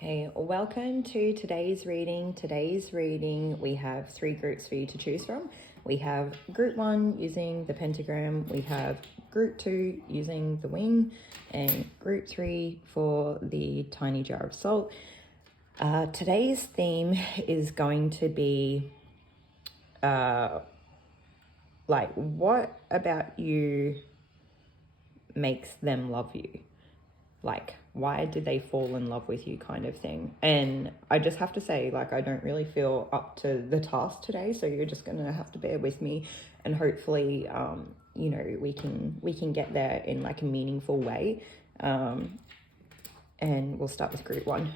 Hey, welcome to today's reading. Today's reading, we have 3 groups for you to choose from. We have group 1 using the pentagram, we have group 2 using the wing, and group 3 for the tiny jar of salt. Today's theme is going to be like, what about you makes them love you? Like, why did they fall in love with you, kind of thing. And I just have to say, like, I don't really feel up to the task today, so you're just gonna have to bear with me, and hopefully you know, we can get there in like a meaningful way. And we'll start with group 1.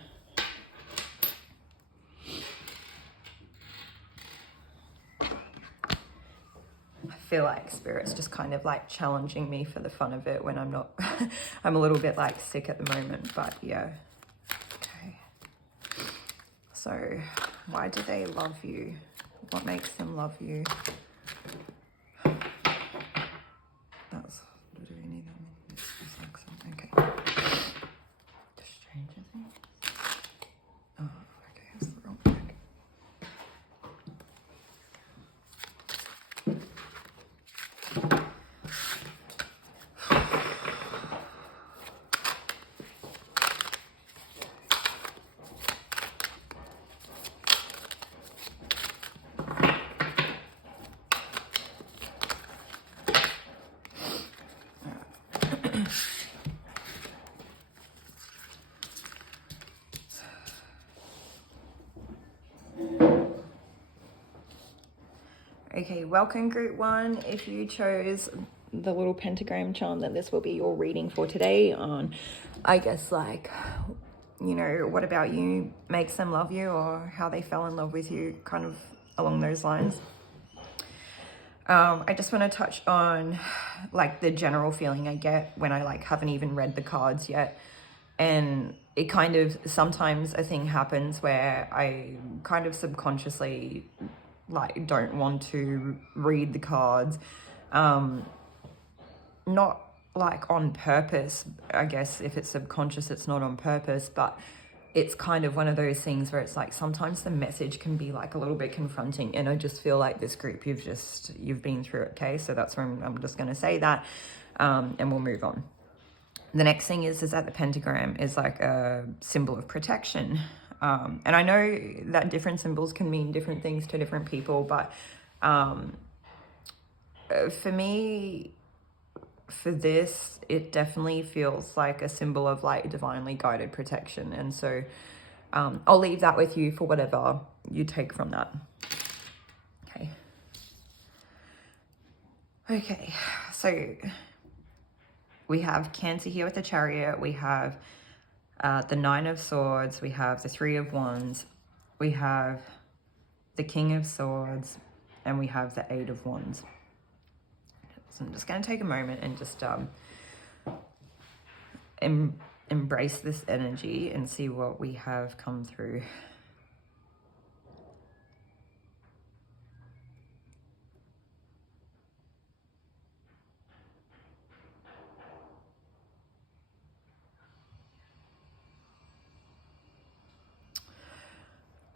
I feel like Spirit's just kind of like challenging me for the fun of it when I'm not I'm a little bit like sick at the moment, but yeah. Okay, so why do they love you? What makes them love you? That's, do we need that? It's like some, okay. The Stranger Things. Oh, okay, that's the wrong deck. Okay, welcome group 1. If you chose the little pentagram charm, then this will be your reading for today on, I guess, like, you know, what about you makes them love you, or how they fell in love with you, kind of along those lines. I just want to touch on like the general feeling I get when I like haven't even read the cards yet. And it kind of, sometimes a thing happens where I kind of subconsciously like don't want to read the cards, not like on purpose. I guess if it's subconscious, it's not on purpose, but it's kind of one of those things where it's like sometimes the message can be like a little bit confronting, and I just feel like this group, you've been through it. Okay, so that's where I'm just going to say that, and we'll move on. The next thing is that the pentagram is like a symbol of protection. And I know that different symbols can mean different things to different people, but for me, for this, it definitely feels like a symbol of like divinely guided protection. And so I'll leave that with you for whatever you take from that. Okay, so we have Cancer here with the Chariot. We have the 9 of Swords. We have the 3 of Wands. We have the King of Swords. And we have the 8 of Wands. So I'm just going to take a moment and just embrace this energy and see what we have come through.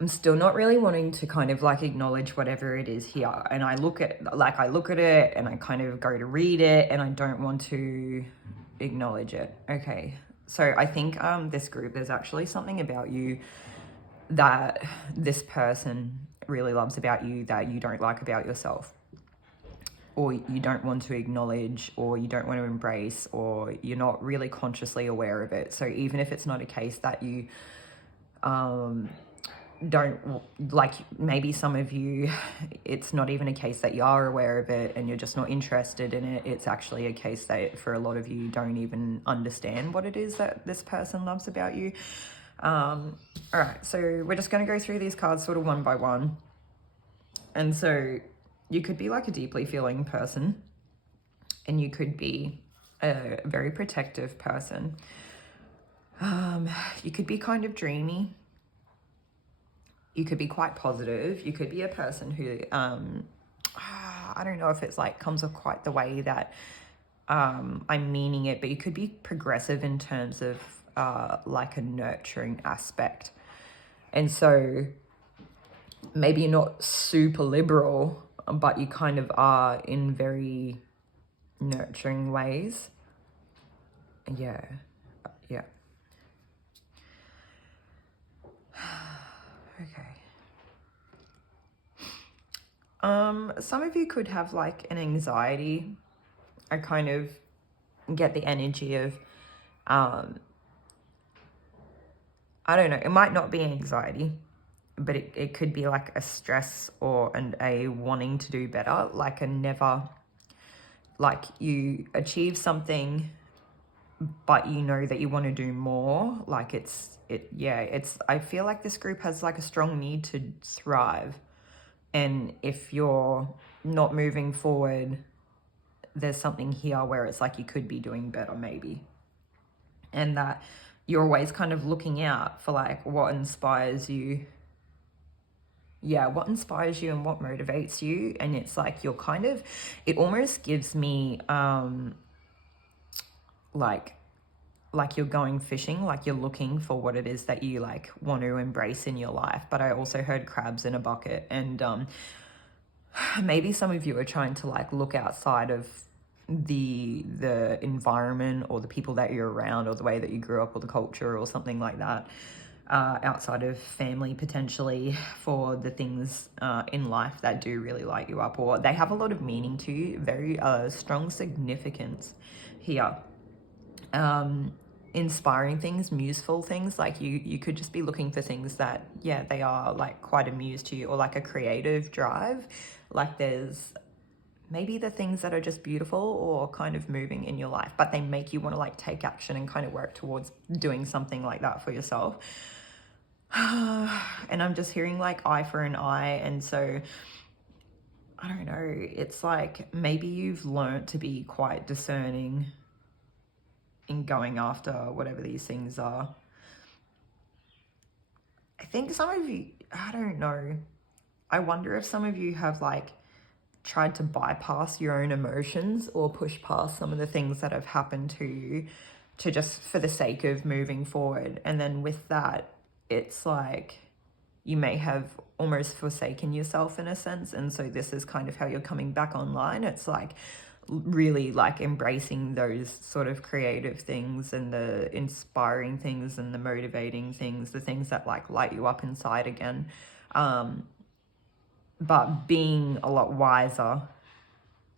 I'm still not really wanting to kind of like acknowledge whatever it is here. And I look at it and I kind of go to read it and I don't want to acknowledge it. Okay, so I think this group, there's actually something about you that this person really loves about you that you don't like about yourself, or you don't want to acknowledge, or you don't want to embrace, or you're not really consciously aware of it. So even if it's not a case that you don't like, maybe some of you, it's not even a case that you are aware of it and you're just not interested in it. It's actually a case that for a lot of you don't even understand what it is that this person loves about you. All right, so we're just going to go through these cards sort of one by one. And so you could be like a deeply feeling person, and you could be a very protective person. You could be kind of dreamy. You could be quite positive. You could be a person who, I don't know if it's like comes off quite the way that I'm meaning it, but you could be progressive in terms of like a nurturing aspect. And so maybe you're not super liberal, but you kind of are in very nurturing ways. Yeah. Okay. Some of you could have like an anxiety. I kind of get the energy of, I don't know, it might not be anxiety, but it could be like a stress or a wanting to do better, like a never, like you achieve something, but you know that you want to do more. Like I feel like this group has like a strong need to thrive. And if you're not moving forward, there's something here where it's like you could be doing better maybe. And that you're always kind of looking out for like what inspires you. Yeah, what inspires you and what motivates you. And it's like you're kind of, it almost gives me like you're going fishing, like you're looking for what it is that you like want to embrace in your life. But I also heard crabs in a bucket, and maybe some of you are trying to like look outside of the environment or the people that you're around or the way that you grew up or the culture or something like that, outside of family potentially, for the things in life that do really light you up, or they have a lot of meaning to you, very strong significance here. Inspiring things, museful things, like you could just be looking for things that, yeah, they are like quite a muse to you, or like a creative drive. Like there's maybe the things that are just beautiful or kind of moving in your life, but they make you want to like take action and kind of work towards doing something like that for yourself. And I'm just hearing like eye for an eye. And so I don't know, it's like maybe you've learned to be quite discerning in going after whatever these things are. I think some of you, I don't know, I wonder if some of you have like tried to bypass your own emotions or push past some of the things that have happened to you to just for the sake of moving forward. And then with that, it's like you may have almost forsaken yourself in a sense. And so this is kind of how you're coming back online. It's like really like embracing those sort of creative things and the inspiring things and the motivating things, the things that like light you up inside again, but being a lot wiser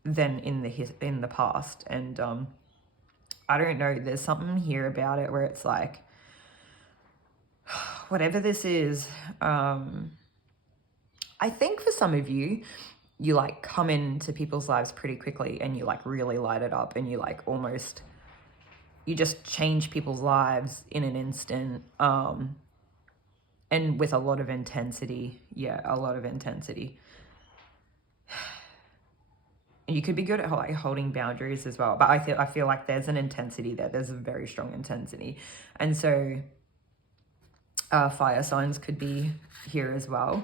than in the past. And I don't know, there's something here about it where it's like whatever this is, I think for some of you, you like come into people's lives pretty quickly and you like really light it up, and you like almost, you just change people's lives in an instant, and with a lot of intensity. Yeah, a lot of intensity. And you could be good at like holding boundaries as well, but I feel like there's an intensity there. There's a very strong intensity. And so fire signs could be here as well.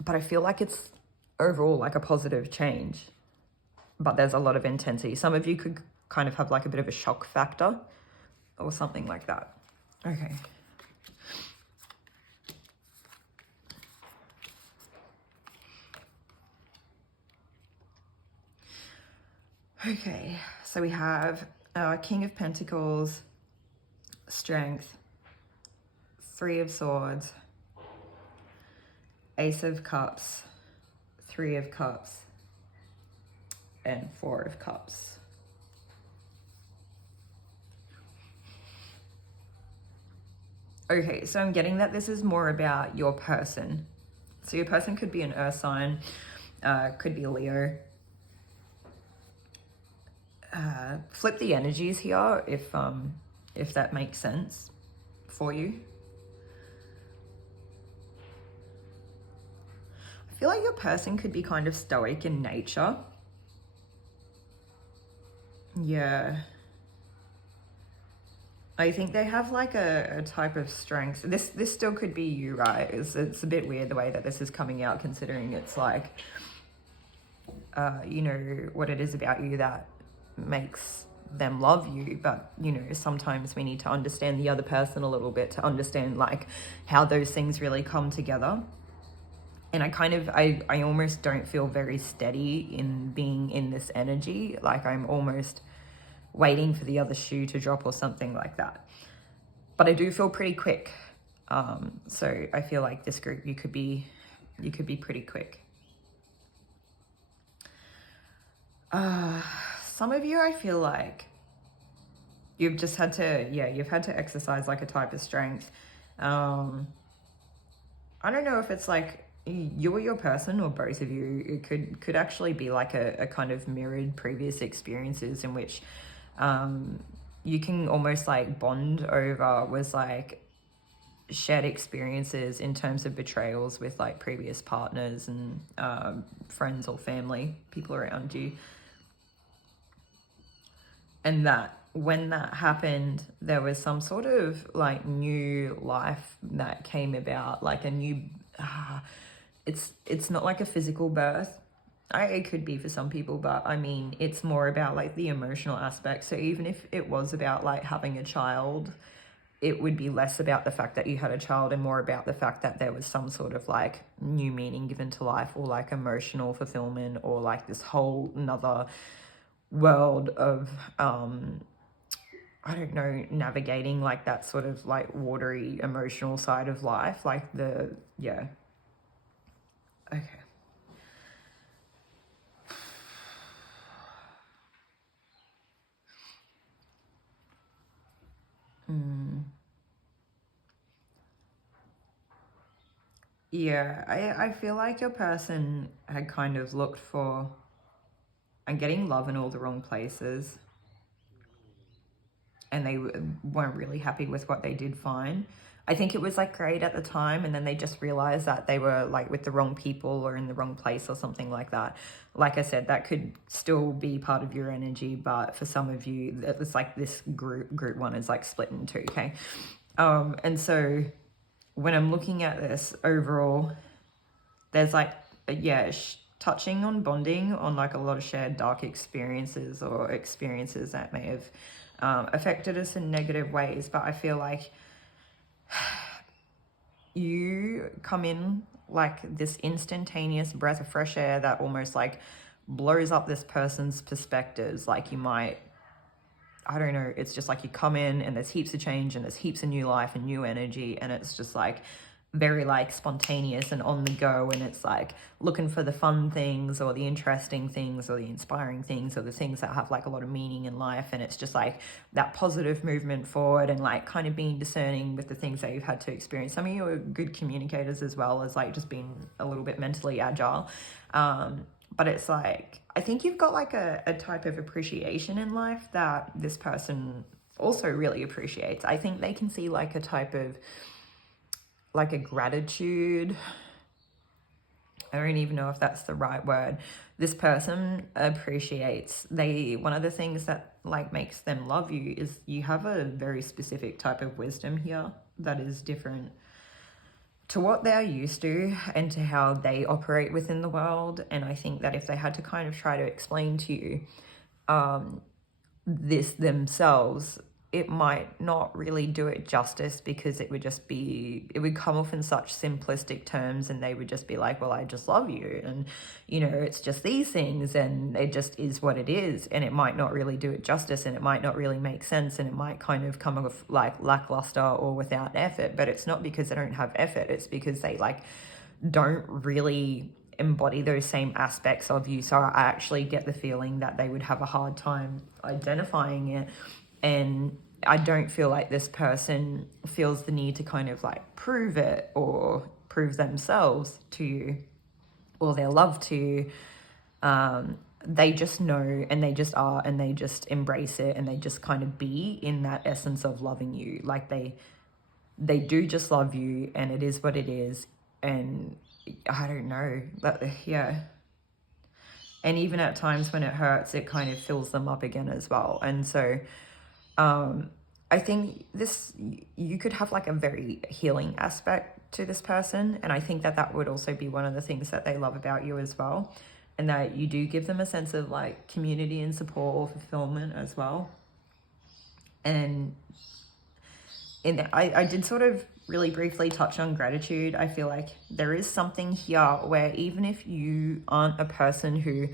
But I feel like it's overall like a positive change, but there's a lot of intensity. Some of you could kind of have like a bit of a shock factor or something like that. Okay. Okay, so we have King of Pentacles, Strength, Three of Swords, Ace of Cups, Three of Cups, and Four of Cups. Okay, so I'm getting that this is more about your person. So your person could be an earth sign, could be a Leo. Flip the energies here if that makes sense for you. I feel like your person could be kind of stoic in nature. Yeah. I think they have like a type of strength. This still could be you, right? It's a bit weird the way that this is coming out, considering it's like, you know, what it is about you that makes them love you, but you know, sometimes we need to understand the other person a little bit to understand like how those things really come together. And I almost don't feel very steady in being in this energy. Like I'm almost waiting for the other shoe to drop or something like that. But I do feel pretty quick. So I feel like this group, you could be pretty quick. Some of you, I feel like you've just had to, you've had to exercise like a type of strength. I don't know if it's like you or your person or both of you. It could actually be like a kind of mirrored previous experiences in which you can almost like bond over was like shared experiences in terms of betrayals with like previous partners and friends or family, people around you. And that when that happened, there was some sort of like new life that came about, like a new, it's not like a physical birth. It could be for some people, but I mean, it's more about like the emotional aspect. So even if it was about like having a child, it would be less about the fact that you had a child and more about the fact that there was some sort of like new meaning given to life, or like emotional fulfillment, or like this whole another world of I don't know, navigating like that sort of like watery emotional side of life, like the okay. I feel like your person had kind of looked for and getting love in all the wrong places, and they weren't really happy with what they did find. I think it was like great at the time, and then they just realized that they were like with the wrong people or in the wrong place or something like that. Like I said, that could still be part of your energy, but for some of you, it's like this group one is like split in two, okay? And so when I'm looking at this overall, there's like, touching on bonding on like a lot of shared dark experiences or experiences that may have affected us in negative ways. But I feel like you come in like this instantaneous breath of fresh air that almost like blows up this person's perspectives. Like you might, I don't know, it's just like you come in and there's heaps of change and there's heaps of new life and new energy, and it's just like very like spontaneous and on the go, and it's like looking for the fun things or the interesting things or the inspiring things or the things that have like a lot of meaning in life, and it's just like that positive movement forward and like kind of being discerning with the things that you've had to experience. Some of you are good communicators as well as like just being a little bit mentally agile, but it's like I think you've got like a type of appreciation in life that this person also really appreciates. I think they can see like a type of like a gratitude. I don't even know if that's the right word. This person appreciates, one of the things that like makes them love you is you have a very specific type of wisdom here that is different to what they're used to and to how they operate within the world. And I think that if they had to kind of try to explain to you this themselves, it might not really do it justice, because it would come off in such simplistic terms, and they would just be like, well, I just love you, and you know, it's just these things, and it just is what it is, and it might not really do it justice, and it might not really make sense, and it might kind of come off like lackluster or without effort. But it's not because they don't have effort, it's because they like don't really embody those same aspects of you. So I actually get the feeling that they would have a hard time identifying it. And I don't feel like this person feels the need to kind of like prove it or prove themselves to you or their love to you. They just know, and they just are, and they just embrace it, and they just kind of be in that essence of loving you. Like they do just love you, and it is what it is. And I don't know, but yeah. And even at times when it hurts, it kind of fills them up again as well. And so I think you could have like a very healing aspect to this person. And I think that would also be one of the things that they love about you as well. and that you do give them a sense of like community and support or fulfillment as well. And I did sort of really briefly touch on gratitude. I feel like there is something here where even if you aren't a person who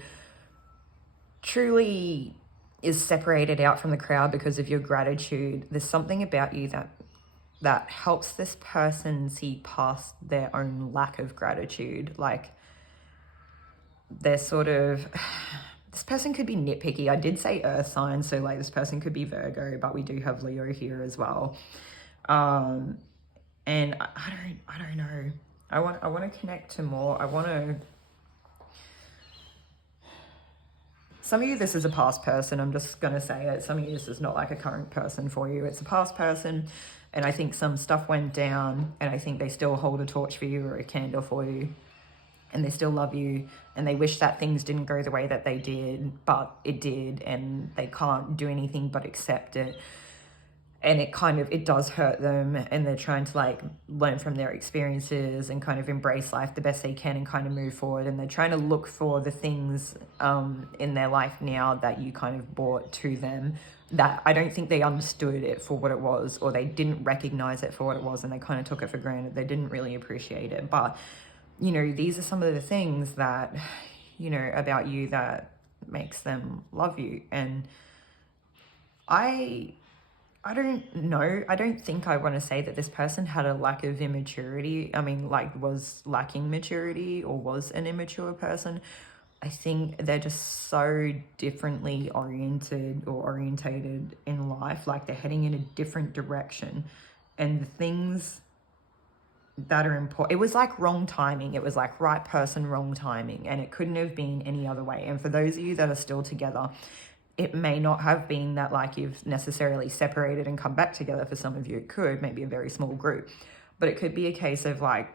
truly is separated out from the crowd because of your gratitude, there's something about you that helps this person see past their own lack of gratitude. Like, they're sort of, this person could be nitpicky. I did say earth sign, so like this person could be Virgo, but we do have Leo here as well. And I don't know. I want to connect to more. Some of you, this is a past person. I'm just going to say it. Some of you, this is not like a current person for you. It's a past person. And I think some stuff went down, and I think they still hold a torch for you or a candle for you. And they still love you, and they wish that things didn't go the way that they did, but it did, and they can't do anything but accept it. And it does hurt them, and they're trying to like learn from their experiences and kind of embrace life the best they can and kind of move forward. And they're trying to look for the things in their life now that you kind of brought to them, that I don't think they understood it for what it was, or they didn't recognize it for what it was, and they kind of took it for granted. They didn't really appreciate it. But, you know, these are some of the things that, you know, about you that makes them love you. And I don't know. I don't think I want to say that this person had a lack of immaturity. I mean, like, was lacking maturity or was an immature person. I think they're just so differently oriented or orientated in life. Like, they're heading in a different direction. And the things that are important, it was like wrong timing. It was like right person, wrong timing. And it couldn't have been any other way. And for those of you that are still together, it may not have been that like you've necessarily separated and come back together. For some of you, it could, maybe a very small group, but it could be a case of like,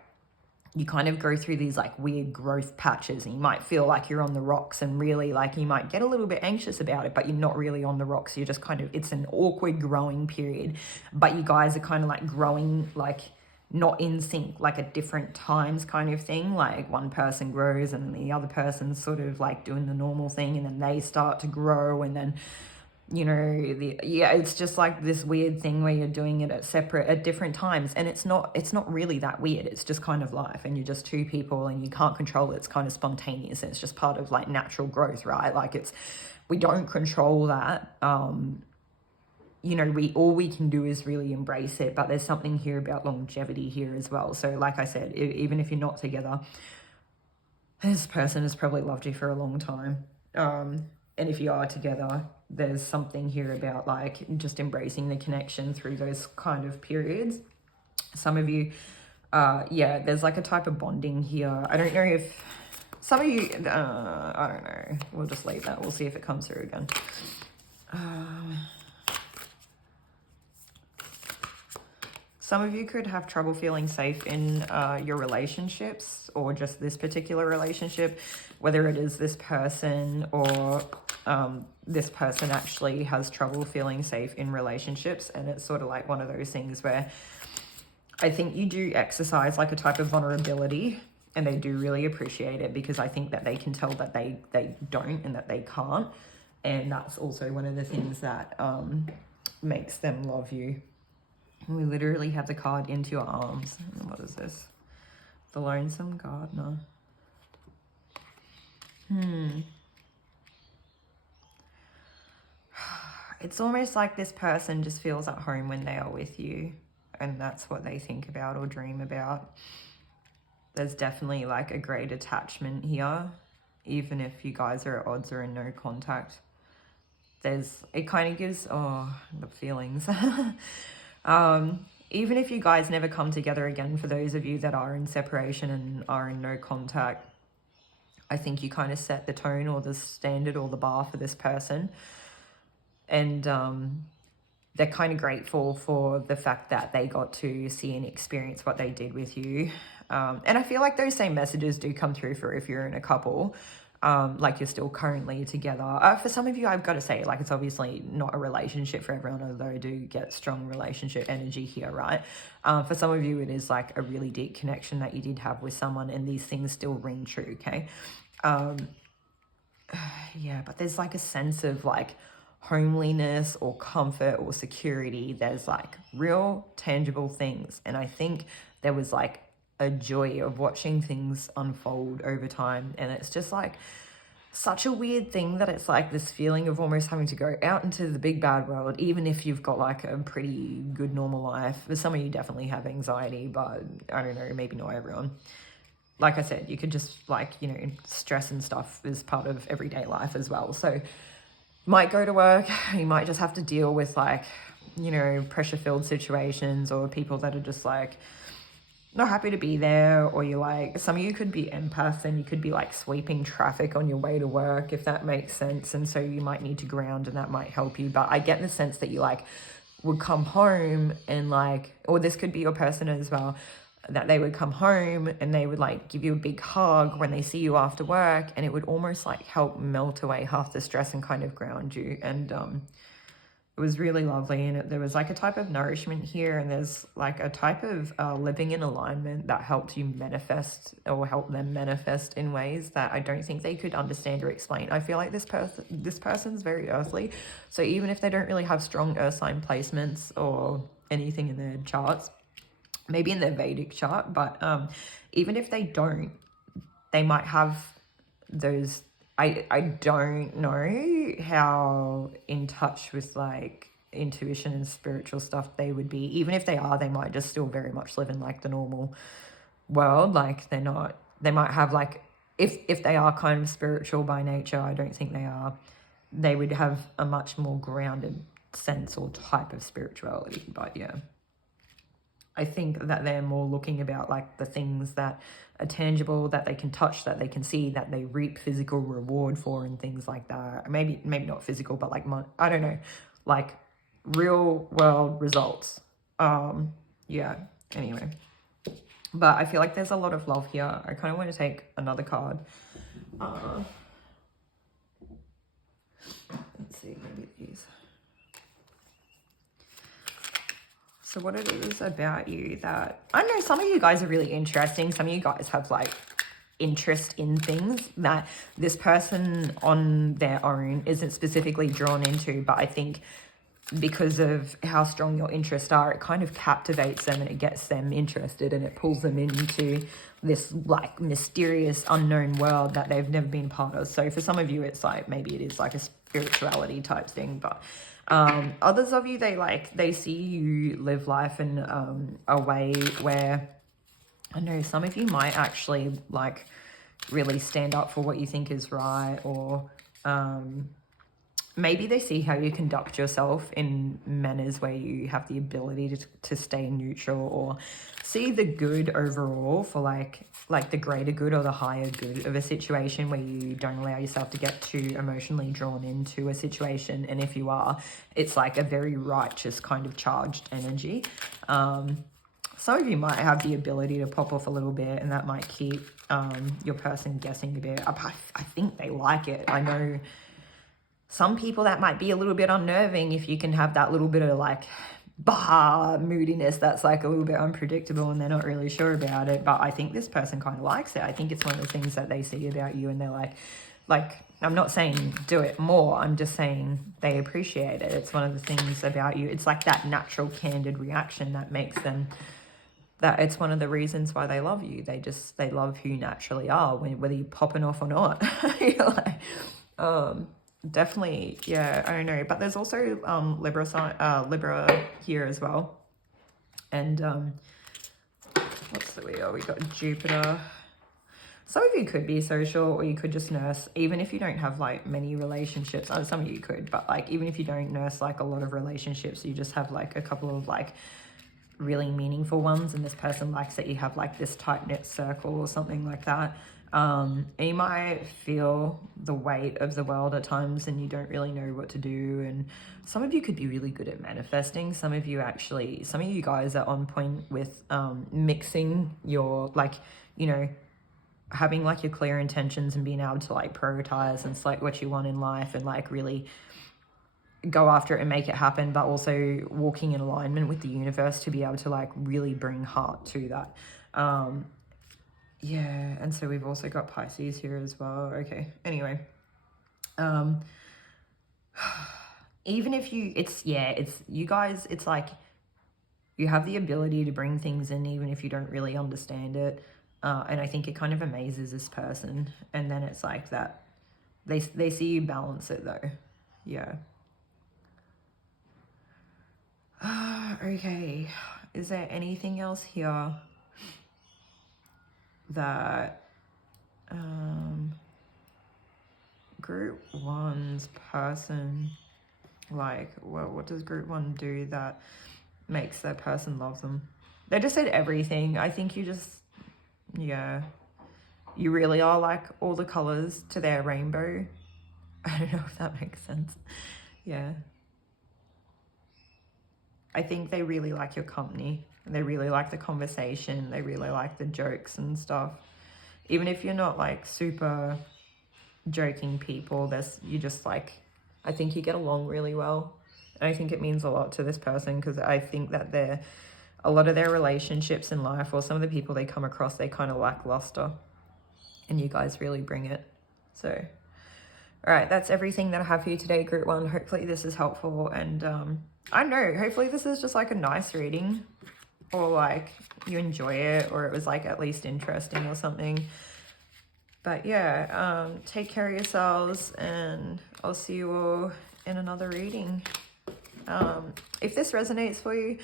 you kind of go through these like weird growth patches, and you might feel like you're on the rocks, and really like you might get a little bit anxious about it, but you're not really on the rocks. You're just kind of, it's an awkward growing period, but you guys are kind of like growing, like not in sync, like at different times kind of thing. Like one person grows and then the other person's sort of like doing the normal thing, and then they start to grow, and then, you know, it's just like this weird thing where you're doing it at different times. And it's not really that weird. It's just kind of life, and you're just two people and you can't control it. It's kind of spontaneous, and it's just part of like natural growth, right? Like we don't control that. You know, all we can do is really embrace it. But there's something here about longevity here as well. So like I said, even if you're not together, this person has probably loved you for a long time. And if you are together, there's something here about like just embracing the connection through those kind of periods. Some of you, yeah, there's like a type of bonding here. I don't know if some of you, I don't know. We'll just leave that. We'll see if it comes through again. Some of you could have trouble feeling safe in your relationships, or just this particular relationship, whether it is this person or this person actually has trouble feeling safe in relationships. And it's sort of like one of those things where I think you do exercise like a type of vulnerability, and they do really appreciate it, because I think that they can tell that they don't and that they can't. And that's also one of the things that makes them love you. We literally have the card Into Your Arms. What is this? The Lonesome Gardener. It's almost like this person just feels at home when they are with you, and that's what they think about or dream about. There's definitely like a great attachment here, even if you guys are at odds or in no contact. It kind of gives, the feelings. Even if you guys never come together again, for those of you that are in separation and are in no contact, I think you kind of set the tone or the standard or the bar for this person. And they're kind of grateful for the fact that they got to see and experience what they did with you. And I feel like those same messages do come through for if you're in a couple. Like you're still currently together. For some of you, I've got to say, like, it's obviously not a relationship for everyone, although I do get strong relationship energy here, right? For some of you, it is like a really deep connection that you did have with someone, and these things still ring true, okay? yeah, but there's like a sense of like homeliness or comfort or security. There's like real tangible things. And I think there was like a joy of watching things unfold over time. And it's just like such a weird thing that it's like this feeling of almost having to go out into the big bad world, even if you've got like a pretty good normal life. For some of you definitely have anxiety, but I don't know, maybe not everyone. Like I said, you could just like, you know, stress and stuff is part of everyday life as well. So might go to work, you might just have to deal with like, you know, pressure filled situations or people that are just like not happy to be there, or you're like, some of you could be empaths and you could be like sweeping traffic on your way to work, if that makes sense. And so you might need to ground and that might help you. But I get the sense that you like would come home and like, or this could be your person as well, that they would come home and they would like give you a big hug when they see you after work, and it would almost like help melt away half the stress and kind of ground you. And it was really lovely. And there was like a type of nourishment here, and there's like a type of living in alignment that helped you manifest or help them manifest in ways that I don't think they could understand or explain. I feel like this person's very earthly, so even if they don't really have strong earth sign placements or anything in their charts, maybe in their Vedic chart, but even if they don't, they might have those. I don't know how in touch with like intuition and spiritual stuff they would be. Even if they are, they might just still very much live in like the normal world. Like they might have like, if they are kind of spiritual by nature, I don't think they are, they would have a much more grounded sense or type of spirituality. But yeah, I think that they're more looking about like the things that are tangible, that they can touch, that they can see, that they reap physical reward for, and things like that. Maybe not physical, but like I don't know, like real world results. Yeah, anyway, but I feel like there's a lot of love here. I kind of want to take another card. Let's see, maybe these. So what it is about you that, I don't know, some of you guys are really interesting. Some of you guys have like interest in things that this person on their own isn't specifically drawn into, but I think because of how strong your interests are, it kind of captivates them and it gets them interested and it pulls them into this like mysterious unknown world that they've never been part of. So for some of you, it's like, maybe it is like a spirituality type thing, but others of you, they see you live life in a way where, I know, some of you might actually like really stand up for what you think is right, or maybe they see how you conduct yourself in manners where you have the ability to stay neutral, or see the good overall for like the greater good or the higher good of a situation, where you don't allow yourself to get too emotionally drawn into a situation. And if you are, it's like a very righteous kind of charged energy. Some of you might have the ability to pop off a little bit, and that might keep your person guessing a bit. I think they like it. I know some people that might be a little bit unnerving if you can have that little bit of like moodiness that's like a little bit unpredictable and they're not really sure about it. But I think this person kind of likes it. I think it's one of the things that they see about you, and they're like, I'm not saying do it more, I'm just saying they appreciate it. It's one of the things about you. It's like that natural candid reaction that makes them, that it's one of the reasons why they love you. They love who you naturally are, whether you're popping off or not. You're like, definitely, yeah, I don't know. But there's also Libra here as well. And what's the wheel? We got Jupiter. Some of you could be social, or you could just nurse, even if you don't have like many relationships. Some of you could, but like even if you don't nurse like a lot of relationships, you just have like a couple of like really meaningful ones, and this person likes that you have like this tight-knit circle or something like that. And you might feel the weight of the world at times and you don't really know what to do. And some of you could be really good at manifesting. Some of you guys are on point with mixing your, like, you know, having like your clear intentions and being able to like prioritize and select what you want in life and like really go after it and make it happen, but also walking in alignment with the universe to be able to like really bring heart to that. Yeah, and so we've also got Pisces here as well. Okay, anyway, Um, even if you, it's you guys, it's like you have the ability to bring things in even if you don't really understand it. And I think it kind of amazes this person. And then it's like that, they see you balance it though. Yeah. Okay. Is there anything else here that group one's person, like, well, what does group one do that makes their person love them? They just said everything. I think you just, yeah, you really are like all the colors to their rainbow. I don't know if that makes sense. Yeah. I think they really like your company. They really like the conversation. They really like the jokes and stuff. Even if you're not like super joking people, you just like, I think you get along really well. And I think it means a lot to this person, because I think that a lot of their relationships in life, or some of the people they come across, they kind of lackluster, and you guys really bring it. So, all right, that's everything that I have for you today, group one. Hopefully this is helpful, and I don't know, hopefully this is just like a nice reading, or like you enjoy it, or it was like at least interesting or something. But yeah, take care of yourselves, and I'll see you all in another reading. If this resonates for you,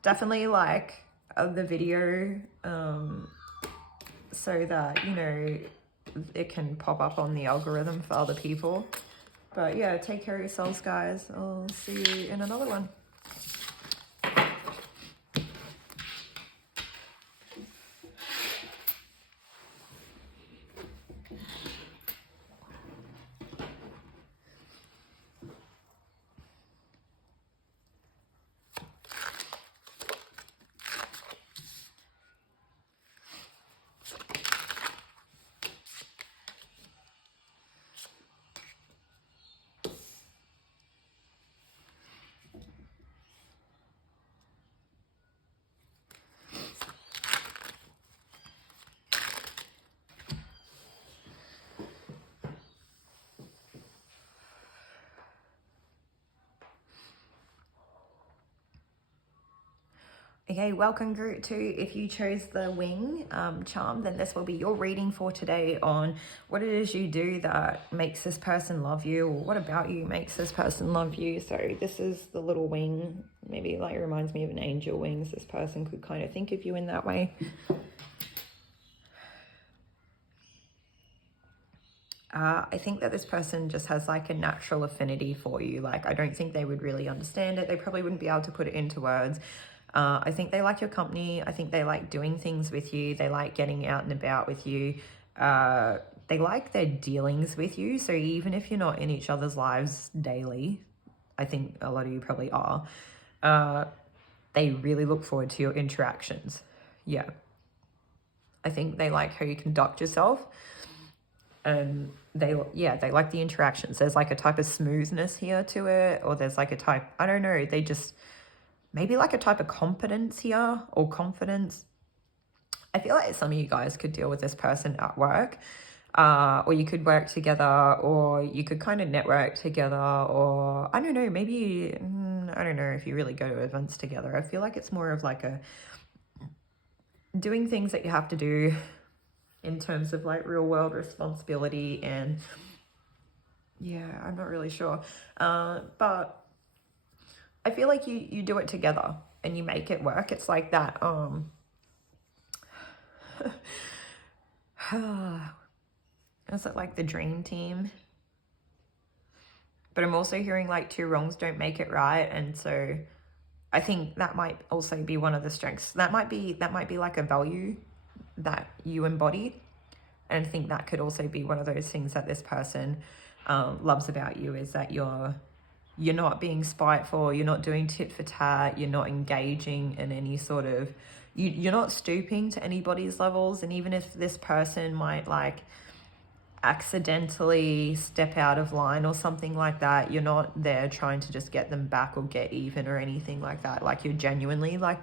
definitely like the video, so that, you know, it can pop up on the algorithm for other people. But yeah, take care of yourselves, guys. I'll see you in another one. Okay, welcome group two. If you chose the wing charm, then this will be your reading for today on what it is you do that makes this person love you, or what about you makes this person love you. So this is the little wing, maybe like reminds me of an angel wings. This person could kind of think of you in that way. I think that this person just has like a natural affinity for you. Like, I don't think they would really understand it. They probably wouldn't be able to put it into words. I think they like your company. I think they like doing things with you. They like getting out and about with you. They like their dealings with you. So even if you're not in each other's lives daily, I think a lot of you probably are, they really look forward to your interactions. Yeah. I think they like how you conduct yourself. And they like the interactions. There's like a type of smoothness here to it, or there's like a type, I don't know, they just, maybe like a type of competence here, or confidence. I feel like some of you guys could deal with this person at work, or you could work together, or you could kind of network together, or I don't know, maybe, I don't know if you really go to events together. I feel like it's more of like a doing things that you have to do in terms of like real world responsibility, and yeah, I'm not really sure. But I feel like you do it together and you make it work. It's like that, is it like the dream team? But I'm also hearing like two wrongs don't make it right. And so I think that might also be one of the strengths. That might be like a value that you embody. And I think that could also be one of those things that this person loves about you, is that you're not being spiteful, you're not doing tit for tat, you're not engaging in any sort of, you're not stooping to anybody's levels. And even if this person might like accidentally step out of line or something like that, you're not there trying to just get them back or get even or anything like that. Like, you're genuinely like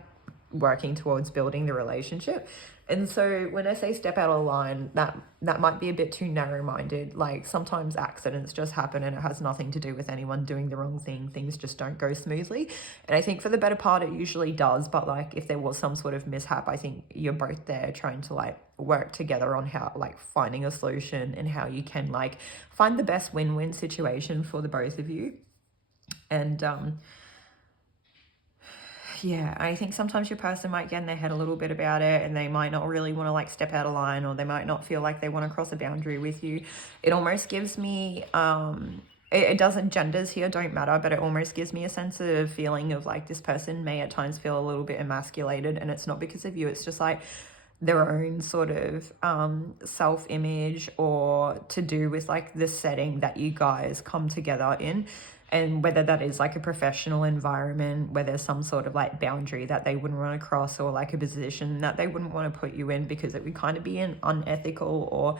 working towards building the relationship. And so when I say step out of line, that might be a bit too narrow-minded. Like sometimes accidents just happen and it has nothing to do with anyone doing the wrong thing. Things just don't go smoothly. And I think for the better part, it usually does. But like if there was some sort of mishap, I think you're both there trying to like work together on how, like finding a solution and how you can like find the best win-win situation for the both of you. And yeah, I think sometimes your person might get in their head a little bit about it and they might not really want to like step out of line, or they might not feel like they want to cross a boundary with you. It almost gives me, it doesn't, genders here don't matter, but it almost gives me a sense of feeling of like this person may at times feel a little bit emasculated, and it's not because of you, it's just like their own sort of self-image, or to do with like the setting that you guys come together in. And whether that is like a professional environment where there's some sort of like boundary that they wouldn't want to cross, or like a position that they wouldn't want to put you in because it would kind of be unethical, or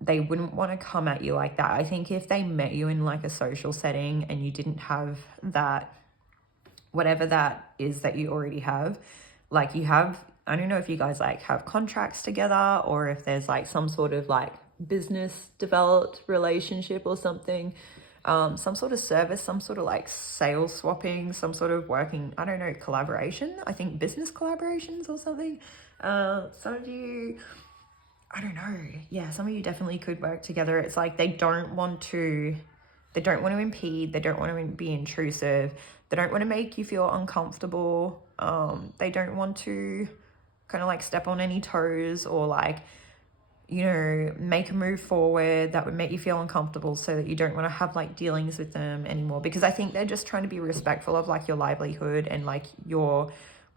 they wouldn't want to come at you like that. I think if they met you in like a social setting and you didn't have that, whatever that is that you already have, like you have, I don't know if you guys like have contracts together, or if there's like some sort of like business developed relationship or something. Some sort of service, some sort of like sales swapping, some sort of working, I don't know, collaboration. I think business collaborations or something. Some of you, I don't know. Yeah, some of you definitely could work together. It's like they don't want to impede. They don't want to be intrusive. They don't want to make you feel uncomfortable. They don't want to kind of like step on any toes, or like, you know, make a move forward that would make you feel uncomfortable, so that you don't want to have like dealings with them anymore. Because I think they're just trying to be respectful of like your livelihood and like your,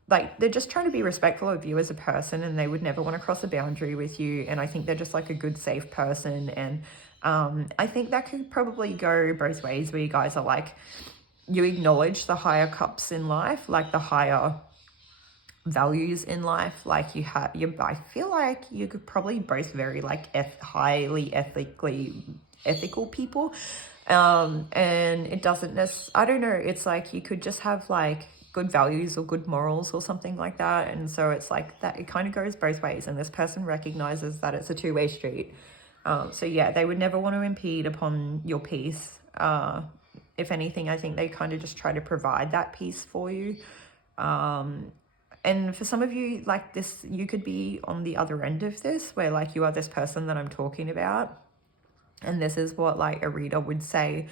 like they're just trying to be respectful of you as a person, and they would never want to cross a boundary with you. And I think they're just like a good, safe person. And I think that could probably go both ways, where you guys are like, you acknowledge the higher cups in life, like the higher values in life, like I feel like you could probably both very like highly ethical people, and it doesn't I don't know, it's like you could just have like good values or good morals or something like that. And so it's like that, it kind of goes both ways, and this person recognizes that it's a two-way street. So yeah, they would never want to impede upon your peace. If anything, I think they kind of just try to provide that peace for you. And for some of you, like this, you could be on the other end of this, where like you are this person that I'm talking about. And this is what like a reader would say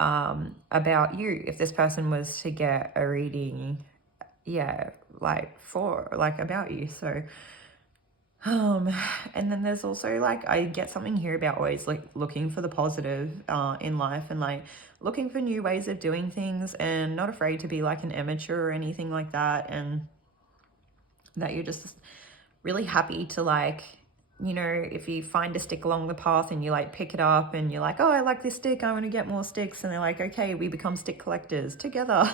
about you. If this person was to get a reading, yeah, like for like about you. So, and then there's also like, I get something here about always like looking for the positive in life, and like looking for new ways of doing things, and not afraid to be like an amateur or anything like that. And that you're just really happy to like, you know, if you find a stick along the path and you like pick it up and you're like, oh, I like this stick, I want to get more sticks. And they're like, okay, we become stick collectors together.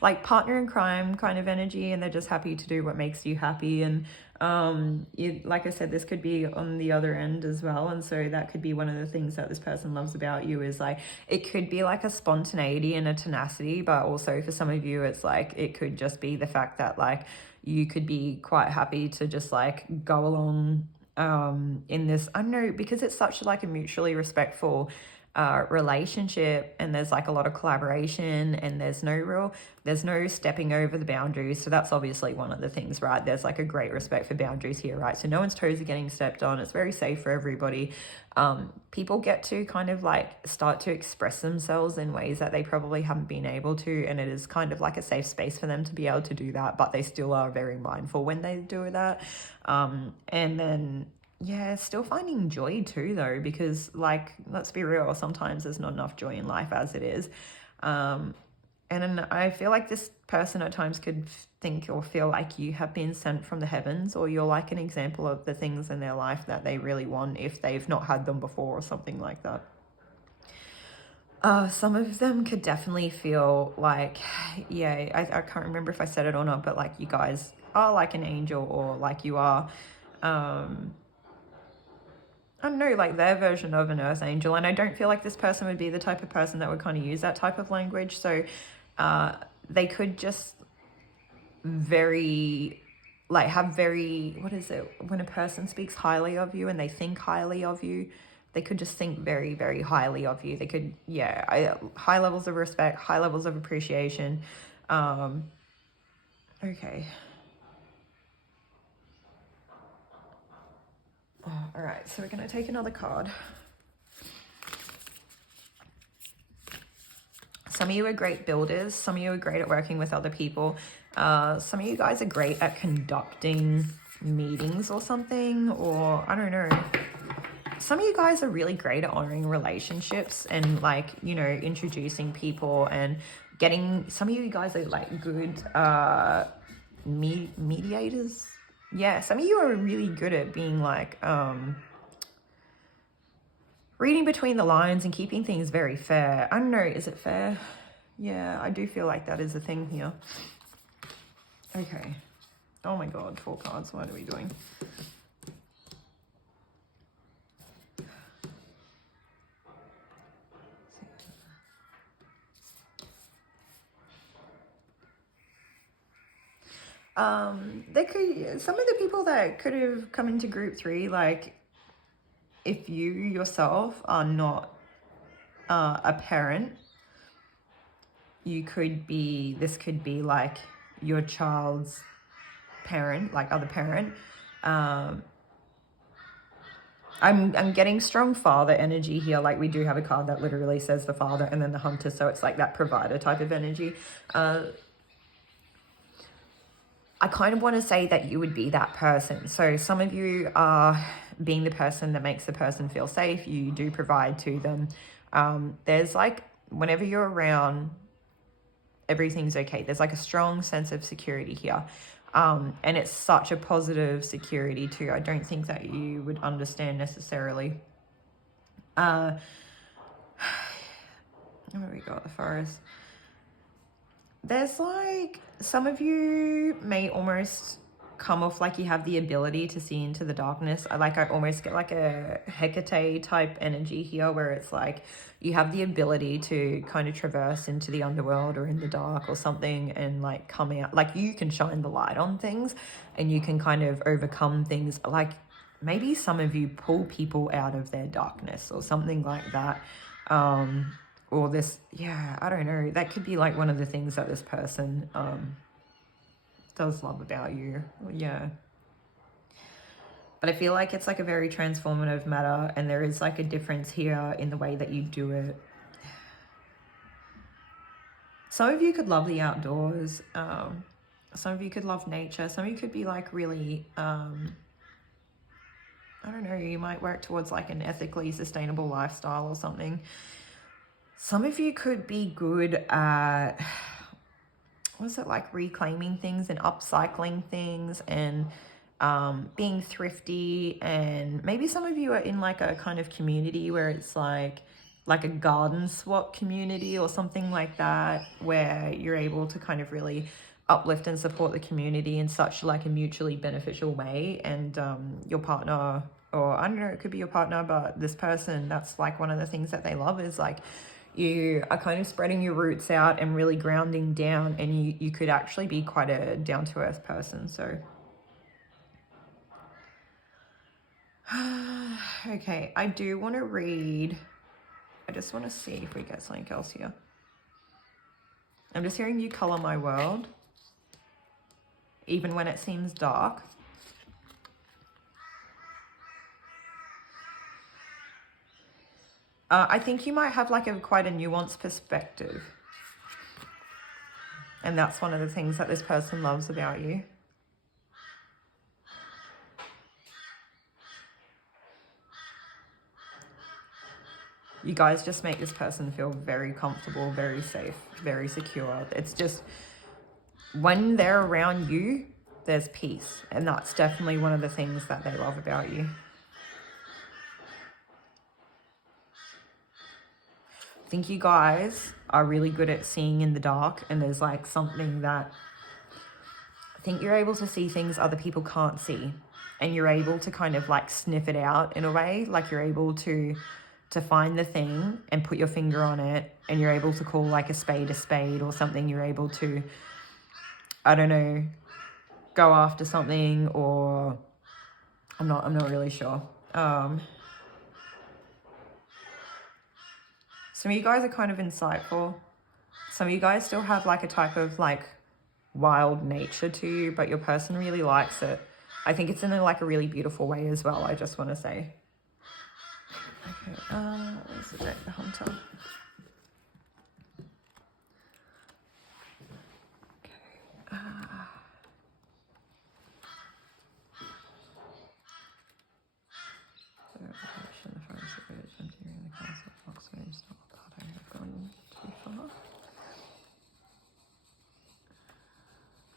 Like partner in crime kind of energy. And they're just happy to do what makes you happy. And like I said, this could be on the other end as well. And so that could be one of the things that this person loves about you, is like, it could be like a spontaneity and a tenacity, but also for some of you, it's like, it could just be the fact that like, you could be quite happy to just like go along in this, I don't know, because it's such like a mutually respectful relationship, and there's like a lot of collaboration, and there's no stepping over the boundaries. So that's obviously one of the things, right? There's like a great respect for boundaries here, right? So no one's toes are getting stepped on. It's very safe for everybody. People get to kind of like start to express themselves in ways that they probably haven't been able to, and it is kind of like a safe space for them to be able to do that, but they still are very mindful when they do that. And then yeah, still finding joy too, though, because like, let's be real, sometimes there's not enough joy in life as it is. And I feel like this person at times could think or feel like you have been sent from the heavens, or you're like an example of the things in their life that they really want if they've not had them before or something like that. Some of them could definitely feel like, yeah, I can't remember if I said it or not, but like you guys are like an angel, or like you are, I don't know, like their version of an earth angel. And I don't feel like this person would be the type of person that would kind of use that type of language. So they could just, very, like have very, what is it? When a person speaks highly of you and they think highly of you, they could just think very, very highly of you. They could, high levels of respect, high levels of appreciation. Okay. Oh, all right, so we're going to take another card. Some of you are great builders. Some of you are great at working with other people. Some of you guys are great at conducting meetings or something, or I don't know. Some of you guys are really great at honoring relationships and like, you know, introducing people and getting, some of you guys are like good mediators. Yeah, some of you are really good at being like, reading between the lines and keeping things very fair. I don't know, is it fair? Yeah, I do feel like that is a thing here. Okay. Oh my God, 4 cards. What are we doing? There could, some of the people that could have come into group 3, like if you yourself are not a parent, you could be, this could be like your child's parent, like other parent. I'm getting strong father energy here. Like we do have a card that literally says the father and then the hunter. So it's like that provider type of energy. I kind of want to say that you would be that person. So some of you are being the person that makes the person feel safe. You do provide to them. There's like, whenever you're around, everything's okay. There's like a strong sense of security here. And it's such a positive security too. I don't think that you would understand necessarily. What do we got? The forest. There's like, some of you may almost come off like you have the ability to see into the darkness. I almost get like a Hecate type energy here where it's like you have the ability to kind of traverse into the underworld or in the dark or something and like come out, like you can shine the light on things and you can kind of overcome things. Like maybe some of you pull people out of their darkness or something like that. Or this, yeah, I don't know. That could be like one of the things that this person does love about you. Yeah. But I feel like it's like a very transformative matter and there is like a difference here in the way that you do it. Some of you could love the outdoors. Some of you could love nature. Some of you could be like really, I don't know, you might work towards like an ethically sustainable lifestyle or something. Some of you could be good at, what's it like, reclaiming things and upcycling things and being thrifty. And maybe some of you are in like a kind of community where it's like a garden swap community or something like that, where you're able to kind of really uplift and support the community in such like a mutually beneficial way. And your partner, or I don't know, it could be your partner, but this person, that's like one of the things that they love is like, you are kind of spreading your roots out and really grounding down, and you could actually be quite a down-to-earth person. So okay, I do want to read, I just want to see if we get something else here. I'm just hearing you color my world even when it seems dark. I think you might have like quite a nuanced perspective. And that's one of the things that this person loves about you. You guys just make this person feel very comfortable, very safe, very secure. It's just, when they're around you, there's peace. And that's definitely one of the things that they love about you. I think you guys are really good at seeing in the dark, and there's like something that, I think you're able to see things other people can't see, and you're able to kind of like sniff it out in a way, like you're able to find the thing and put your finger on it, and you're able to call like a spade or something. You're able to I don't know, go after something, or I'm not really sure. Some of you guys are kind of insightful. Some of you guys still have like a type of like wild nature to you, but your person really likes it. I think it's in like a really beautiful way as well, I just want to say. Okay, where's the deck, the Hunter? Okay,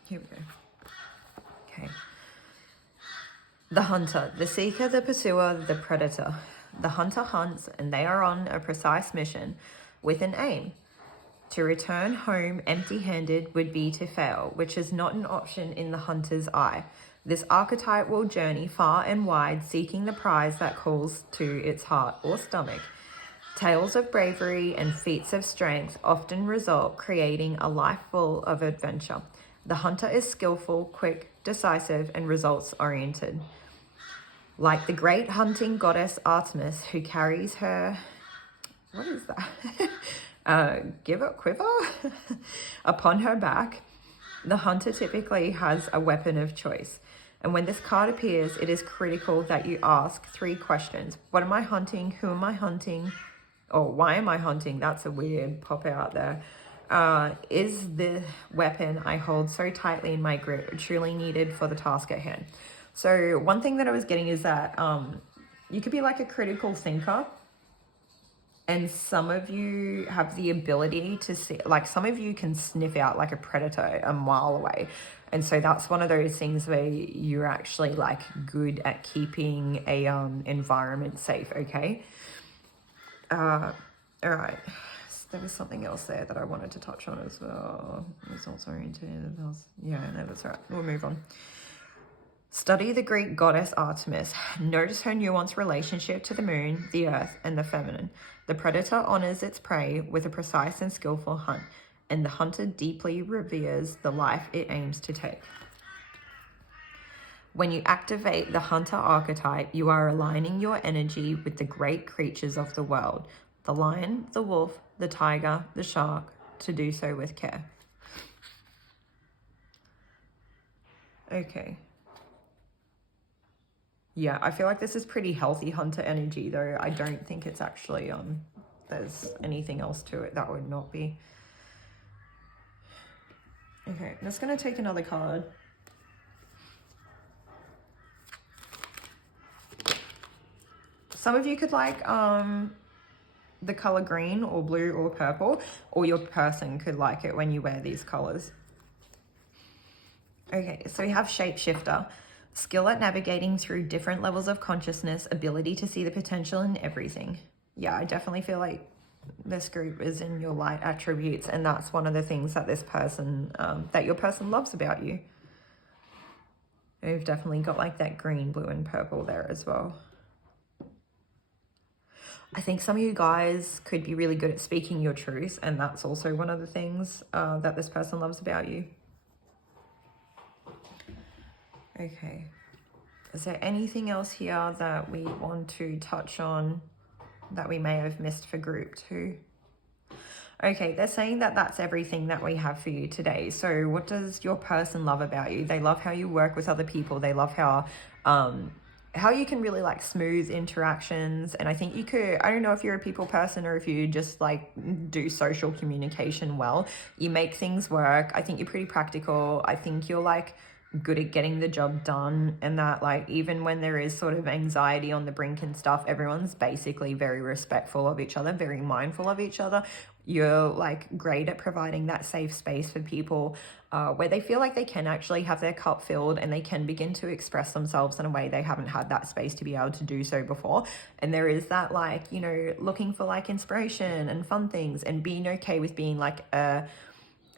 here we go. Okay. The hunter, the seeker, the pursuer, the predator. The hunter hunts, and they are on a precise mission with an aim. To return home empty-handed would be to fail, which is not an option in the hunter's eye. This archetype will journey far and wide, seeking the prize that calls to its heart or stomach. Tales of bravery and feats of strength often result, creating a life full of adventure. The hunter is skillful, quick, decisive, and results-oriented. Like the great hunting goddess Artemis, who carries her... What is that? Quiver upon her back, the hunter typically has a weapon of choice. And when this card appears, it is critical that you ask 3 questions. What am I hunting? Who am I hunting? Or why am I hunting? That's a weird pop out there. Is the weapon I hold so tightly in my grip truly needed for the task at hand? So one thing that I was getting is that you could be like a critical thinker, and some of you have the ability to see, like some of you can sniff out like a predator a mile away. And so that's one of those things where you're actually like good at keeping a environment safe, okay? All right. There was something else there that I wanted to touch on as well. Results oriented. Yeah, no, that's all right. We'll move on. Study the Greek goddess Artemis. Notice her nuanced relationship to the moon, the earth, and the feminine. The predator honors its prey with a precise and skillful hunt, and the hunter deeply reveres the life it aims to take. When you activate the hunter archetype, you are aligning your energy with the great creatures of the world. The lion, the wolf, the tiger, the shark, to do so with care. Okay. Yeah, I feel like this is pretty healthy hunter energy, though I don't think it's actually, there's anything else to it that would not be. Okay, I'm just going to take another card. Some of you could like the color green or blue or purple, or your person could like it when you wear these colors. Okay, so we have shapeshifter. Skill at navigating through different levels of consciousness, ability to see the potential in everything. Yeah, I definitely feel like this group is in your light attributes, and that's one of the things that this person, that your person loves about you. You've definitely got like that green, blue, and purple there as well. I think some of you guys could be really good at speaking your truth, and that's also one of the things that this person loves about you. Okay, is there anything else here that we want to touch on that we may have missed for group 2? Okay, they're saying that that's everything that we have for you today. So what does your person love about you? They love how you work with other people. They love how you can really like smooth interactions. And I think you could, I don't know if you're a people person or if you just like do social communication well. You make things work. I think you're pretty practical. I think you're like good at getting the job done, and that like even when there is sort of anxiety on the brink and stuff, everyone's basically very respectful of each other, very mindful of each other. You're like great at providing that safe space for people where they feel like they can actually have their cup filled and they can begin to express themselves in a way they haven't had that space to be able to do so before. And there is that like, you know, looking for like inspiration and fun things and being okay with being like a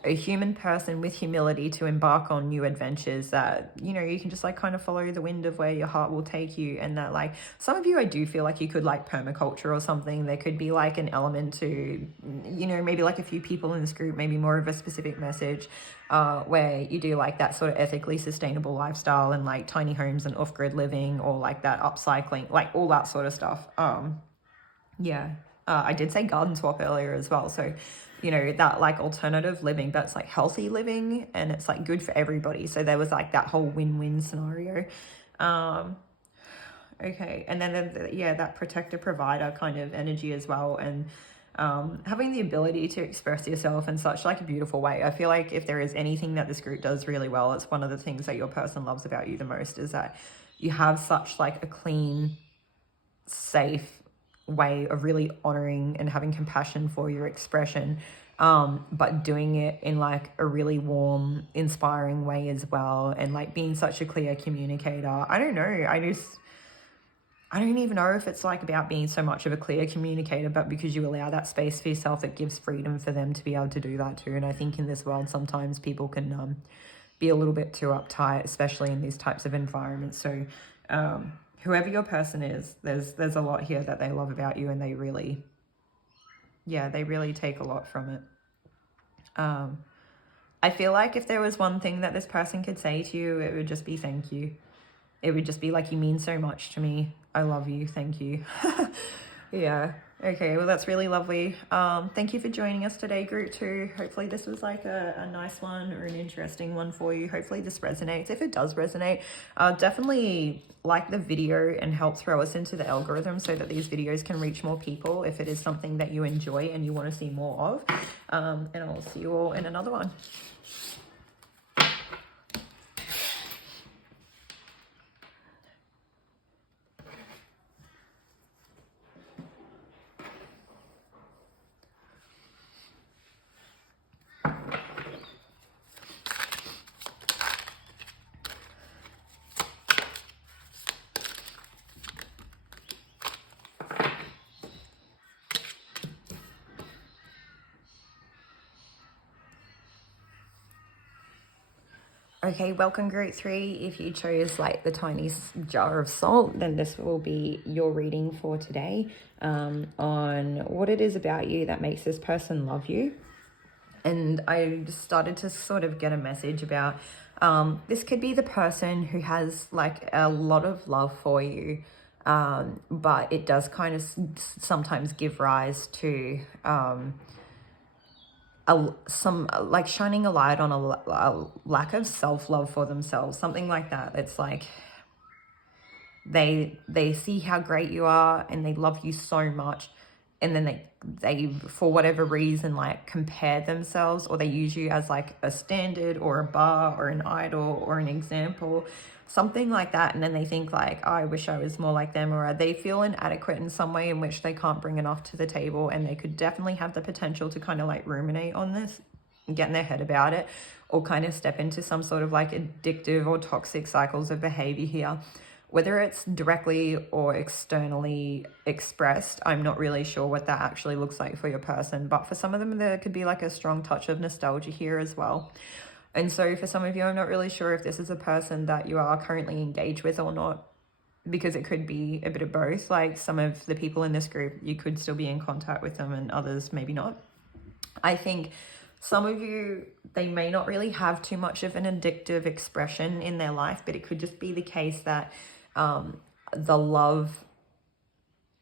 a human person with humility to embark on new adventures that, you know, you can just like kind of follow the wind of where your heart will take you. And that like some of you, I do feel like you could like permaculture or something. There could be like an element to, you know, maybe like a few people in this group, maybe more of a specific message where you do like that sort of ethically sustainable lifestyle and like tiny homes and off-grid living, or like that upcycling, like all that sort of stuff. Yeah, I did say garden swap earlier as well. So, you know, that like alternative living, but it's like healthy living and it's like good for everybody. So there was like that whole win-win scenario. Okay. And then, yeah, that protector provider kind of energy as well. And having the ability to express yourself in such like a beautiful way. I feel like if there is anything that this group does really well, it's one of the things that your person loves about you the most, is that you have such like a clean, safe way of really honoring and having compassion for your expression, but doing it in like a really warm, inspiring way as well, and like being such a clear communicator. I don't know, I don't even know if it's like about being so much of a clear communicator, but because you allow that space for yourself, it gives freedom for them to be able to do that too. And I think in this world sometimes people can be a little bit too uptight, especially in these types of environments. So whoever your person is, there's a lot here that they love about you, and they really, yeah, they really take a lot from it. I feel like if there was one thing that this person could say to you, it would just be thank you. It would just be like, you mean so much to me. I love you. Thank you. Yeah. Okay. Well, that's really lovely. Thank you for joining us today, group 2. Hopefully this was like a nice one or an interesting one for you. Hopefully this resonates. If it does resonate, definitely like the video and help throw us into the algorithm so that these videos can reach more people if it is something that you enjoy and you want to see more of. And I'll see you all in another one. Okay, welcome group 3. If you chose like the tiny jar of salt, then this will be your reading for today, on what it is about you that makes this person love you. And I started to sort of get a message about this could be the person who has like a lot of love for you, but it does kind of sometimes give rise to some like shining a light on a lack of self-love for themselves, something like that. It's like they see how great you are and they love you so much, and then they for whatever reason like compare themselves, or they use you as like a standard or a bar or an idol or an example, something like that. And then they think like, oh, I wish I was more like them, or they feel inadequate in some way in which they can't bring enough to the table. And they could definitely have the potential to kind of like ruminate on this and get in their head about it, or kind of step into some sort of like addictive or toxic cycles of behavior here. Whether it's directly or externally expressed, I'm not really sure what that actually looks like for your person. But for some of them, there could be like a strong touch of nostalgia here as well. And so for some of you, I'm not really sure if this is a person that you are currently engaged with or not, because it could be a bit of both. Like some of the people in this group, you could still be in contact with them, and others maybe not. I think some of you, they may not really have too much of an addictive expression in their life, but it could just be the case that the love,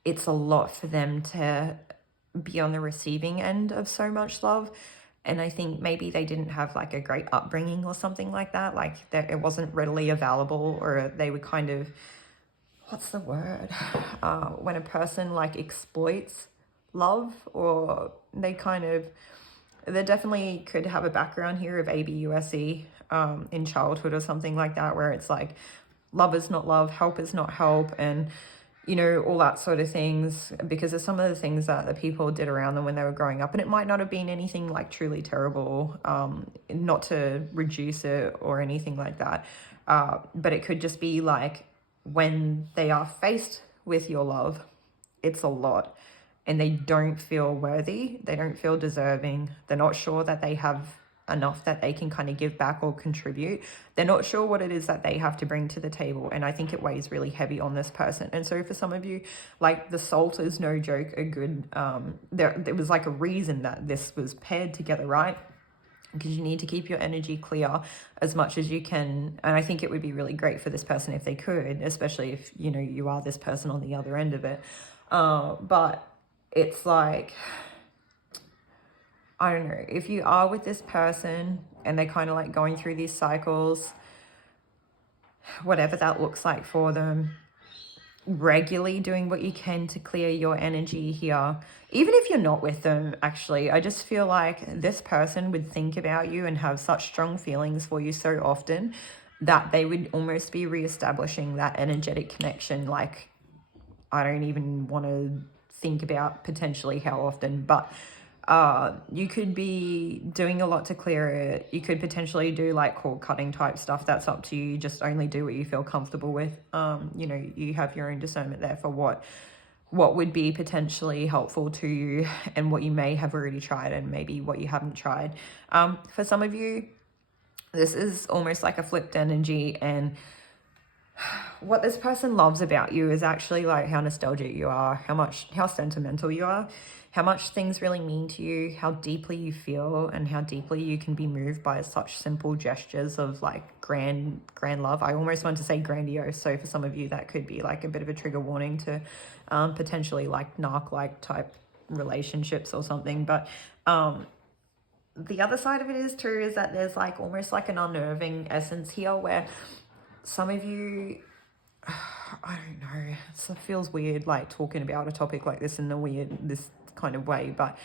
it's a lot for them to be on the receiving end of so much love. And I think maybe they didn't have like a great upbringing or something like that, like that it wasn't readily available, or they were kind of, what's the word, when a person like exploits love, or they definitely could have a background here of ABUSE in childhood or something like that, where it's like love is not love, help is not help, and you know, all that sort of things, because of some of the things that the people did around them when they were growing up. And it might not have been anything like truly terrible, not to reduce it or anything like that, but it could just be like when they are faced with your love, it's a lot, and they don't feel worthy, they don't feel deserving, they're not sure that they have enough that they can kind of give back or contribute. They're not sure what it is that they have to bring to the table, and I think it weighs really heavy on this person. And so for some of you, like, the salt is no joke a good there was like a reason that this was paired together, right? Because you need to keep your energy clear as much as you can. And I think it would be really great for this person if they could, especially if, you know, you are this person on the other end of it. But it's like, I don't know, if you are with this person and they're kind of like going through these cycles, whatever that looks like for them, regularly doing what you can to clear your energy here. Even if you're not with them, actually, I just feel like this person would think about you and have such strong feelings for you so often that they would almost be reestablishing that energetic connection. Like, I don't even want to think about potentially how often, but you could be doing a lot to clear it. You could potentially do like cord cutting type stuff. That's up to you. Just only do what you feel comfortable with. You know, you have your own discernment there for what would be potentially helpful to you and what you may have already tried and maybe what you haven't tried. For some of you, this is almost like a flipped energy, and what this person loves about you is actually like how nostalgic you are, how sentimental you are, how much things really mean to you, how deeply you feel, and how deeply you can be moved by such simple gestures of like grand love. I almost want to say grandiose. So for some of you, that could be like a bit of a trigger warning to potentially like narc-like type relationships or something. But the other side of it is too, is that there's like almost like an unnerving essence here where some of you, I don't know, it feels weird like talking about a topic like this in this kind of way, but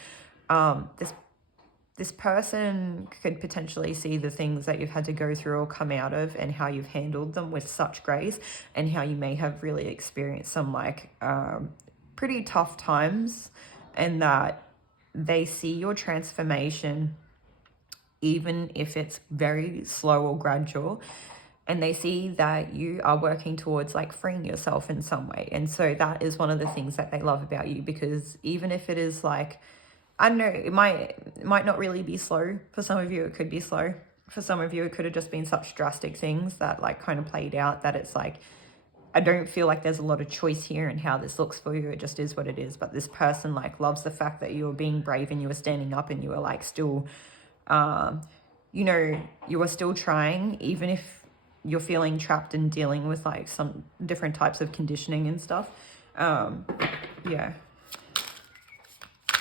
this person could potentially see the things that you've had to go through or come out of and how you've handled them with such grace, and how you may have really experienced some like pretty tough times, and that they see your transformation, even if it's very slow or gradual, and they see that you are working towards like freeing yourself in some way. And so that is one of the things that they love about you, because even if it is like, I don't know, it might not really be slow. For some of you, it could be slow. For some of you, it could have just been such drastic things that like kind of played out that it's like, I don't feel like there's a lot of choice here in how this looks for you. It just is what it is. But this person like loves the fact that you were being brave and you were standing up and you were like still, you know, you were still trying, even if you're feeling trapped and dealing with like some different types of conditioning and stuff. Yeah.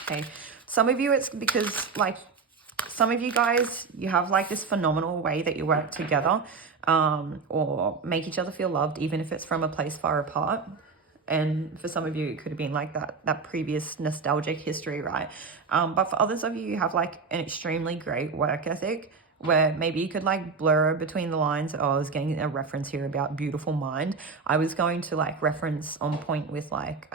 Okay. Some of you, it's because like some of you guys, you have like this phenomenal way that you work together, or make each other feel loved, even if it's from a place far apart. And for some of you, it could have been like that previous nostalgic history, right? But for others of you, you have like an extremely great work ethic, where maybe you could like blur between the lines. Oh, I was getting a reference here about beautiful mind. I was going to like reference on point with like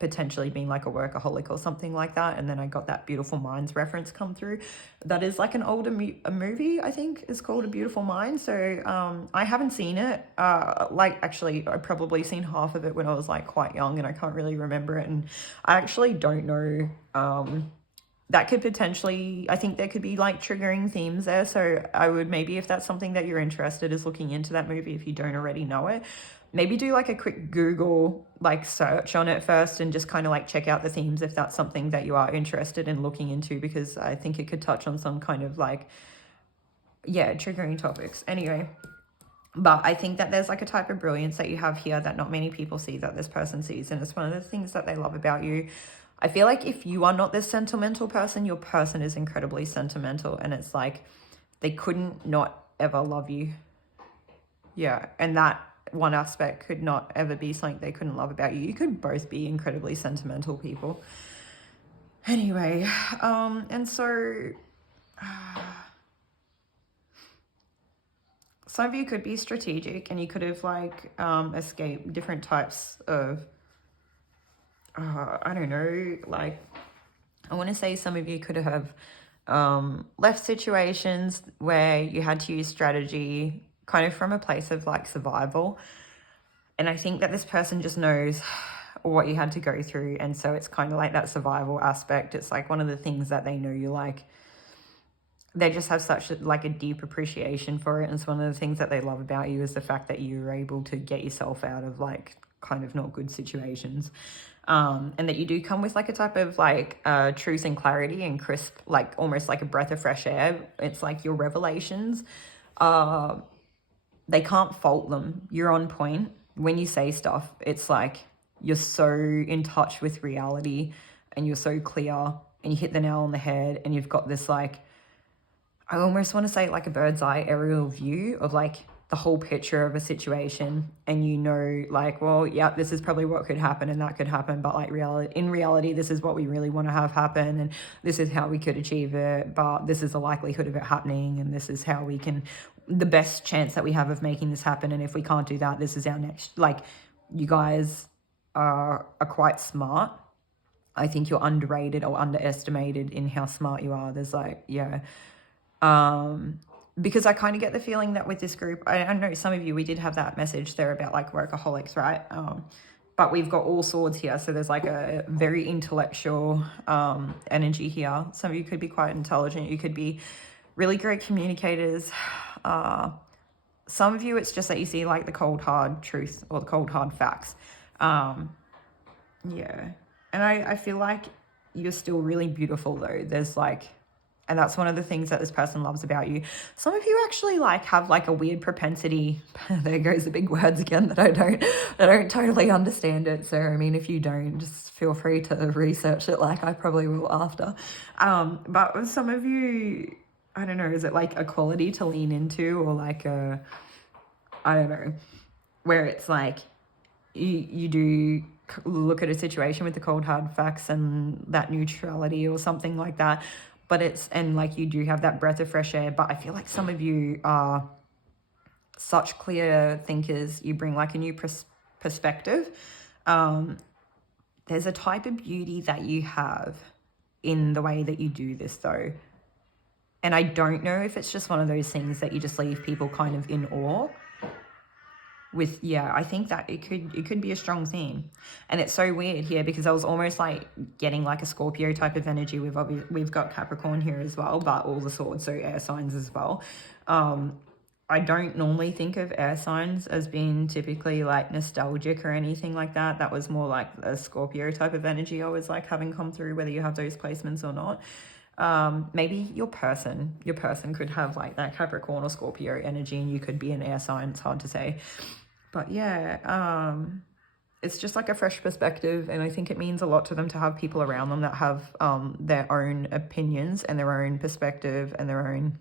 potentially being like a workaholic or something like that, and then I got that beautiful minds reference come through. That is like an older movie, I think, is called A Beautiful Mind. So I haven't seen it. Like actually I probably seen half of it when I was like quite young, and I can't really remember it, and I actually don't know. That could potentially, I think there could be like triggering themes there. So I would maybe, if that's something that you're interested, is looking into that movie, if you don't already know it, maybe do like a quick Google like search on it first and just kind of like check out the themes if that's something that you are interested in looking into, because I think it could touch on some kind of like, yeah, triggering topics. Anyway, but I think that there's like a type of brilliance that you have here that not many people see, that this person sees, and it's one of the things that they love about you. I feel like if you are not this sentimental person, your person is incredibly sentimental, and it's like they couldn't not ever love you. Yeah, and that one aspect could not ever be something they couldn't love about you. You could both be incredibly sentimental people. Anyway, and so some of you could be strategic, and you could have like escaped different types of I don't know, like I want to say some of you could have left situations where you had to use strategy kind of from a place of like survival. And I think that this person just knows what you had to go through. And so it's kind of like that survival aspect. It's like one of the things that they know you like. they just have such like a deep appreciation for it. And it's one of the things that they love about you is the fact that you're able to get yourself out of like kind of not good situations. And that you do come with like a type of like truth and clarity and crisp, like almost like a breath of fresh air. It's like your revelations, they can't fault them. You're on point when you say stuff. It's like you're so in touch with reality and you're so clear and you hit the nail on the head, and you've got this like, I almost want to say like a bird's eye aerial view of like the whole picture of a situation, and you know like, well, yeah, this is probably what could happen and that could happen, but like in reality this is what we really want to have happen, and this is how we could achieve it, but this is the likelihood of it happening, and this is how we can, the best chance that we have of making this happen, and if we can't do that, this is our next, like, you guys are quite smart. I think you're underrated or underestimated in how smart you are. There's like, yeah, because I kind of get the feeling that with this group, I know some of you, we did have that message there about like workaholics, right? But we've got all swords here. So there's like a very intellectual energy here. Some of you could be quite intelligent. You could be really great communicators. Some of you, it's just that you see like the cold, hard truth or the cold, hard facts. Yeah. And I feel like you're still really beautiful though. There's like, and that's one of the things that this person loves about you. Some of you actually like have like a weird propensity. There goes the big words again that I don't totally understand it. So, I mean, if you don't, just feel free to research it like I probably will after. But with some of you, I don't know, is it like a quality to lean into, or like a, I don't know, where it's like you do look at a situation with the cold hard facts and that neutrality or something like that, but it's, and like you do have that breath of fresh air, but I feel like some of you are such clear thinkers. You bring like a new perspective. There's a type of beauty that you have in the way that you do this though, and I don't know if it's just one of those things that you just leave people kind of in awe with. Yeah, I think that it could be a strong theme. And it's so weird here because I was almost like getting like a Scorpio type of energy. We've got Capricorn here as well, but all the swords, so air signs as well. I don't normally think of air signs as being typically like nostalgic or anything like that. That was more like a Scorpio type of energy I was like having come through, whether you have those placements or not. Maybe your person could have like that Capricorn or Scorpio energy, and you could be an air sign. It's hard to say. But yeah, it's just like a fresh perspective, and I think it means a lot to them to have people around them that have their own opinions and their own perspective and their own,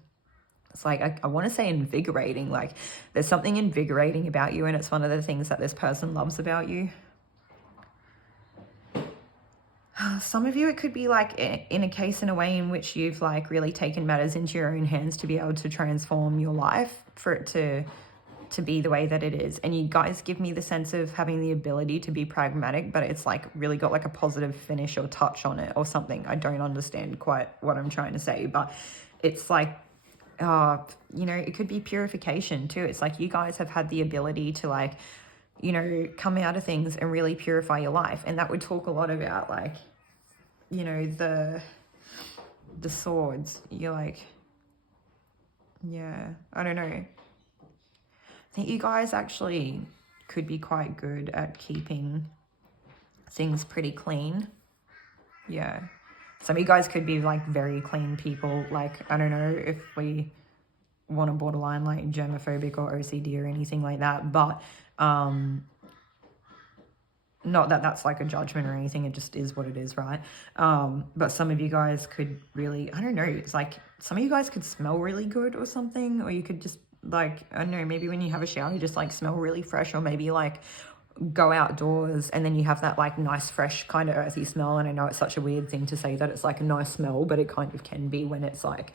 it's like, I want to say invigorating, like there's something invigorating about you, and it's one of the things that this person loves about you. Some of you, it could be like in a way in which you've like really taken matters into your own hands to be able to transform your life, for it to be the way that it is. And you guys give me the sense of having the ability to be pragmatic, but it's like really got like a positive finish or touch on it or something. I don't understand quite what I'm trying to say, but it's like, you know, it could be purification too. It's like you guys have had the ability to like, you know, come out of things and really purify your life. And that would talk a lot about like, you know, the swords. You're like, yeah, I don't know. I think you guys actually could be quite good at keeping things pretty clean. Yeah. Some of you guys could be like very clean people. Like, I don't know if we want to borderline like germophobic or OCD or anything like that, but not that that's like a judgment or anything. It just is what it is, right? But some of you guys could really, I don't know, it's like some of you guys could smell really good or something, or you could just like, I don't know, maybe when you have a shower, you just like smell really fresh, or maybe like go outdoors and then you have that like nice, fresh kind of earthy smell. And I know it's such a weird thing to say that it's like a nice smell, but it kind of can be when it's like,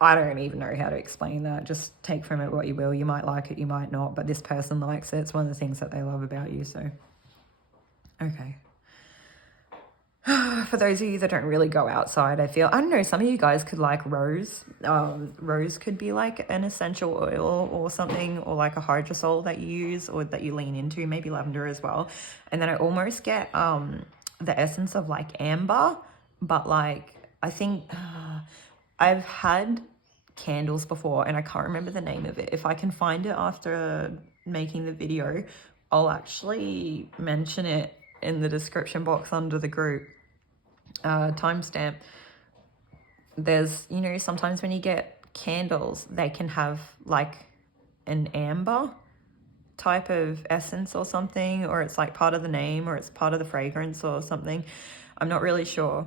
I don't even know how to explain that. Just take from it what you will. You might like it, you might not, but this person likes it. It's one of the things that they love about you. So, okay. For those of you that don't really go outside, I feel, I don't know, some of you guys could like rose. Rose could be like an essential oil or something, or like a hydrosol that you use or that you lean into, maybe lavender as well. And then I almost get the essence of like amber, but like I think I've had candles before and I can't remember the name of it. If I can find it after making the video, I'll actually mention it in the description box under the group timestamp. There's, you know, sometimes when you get candles, they can have like an amber type of essence or something, or it's like part of the name, or it's part of the fragrance or something. I'm not really sure,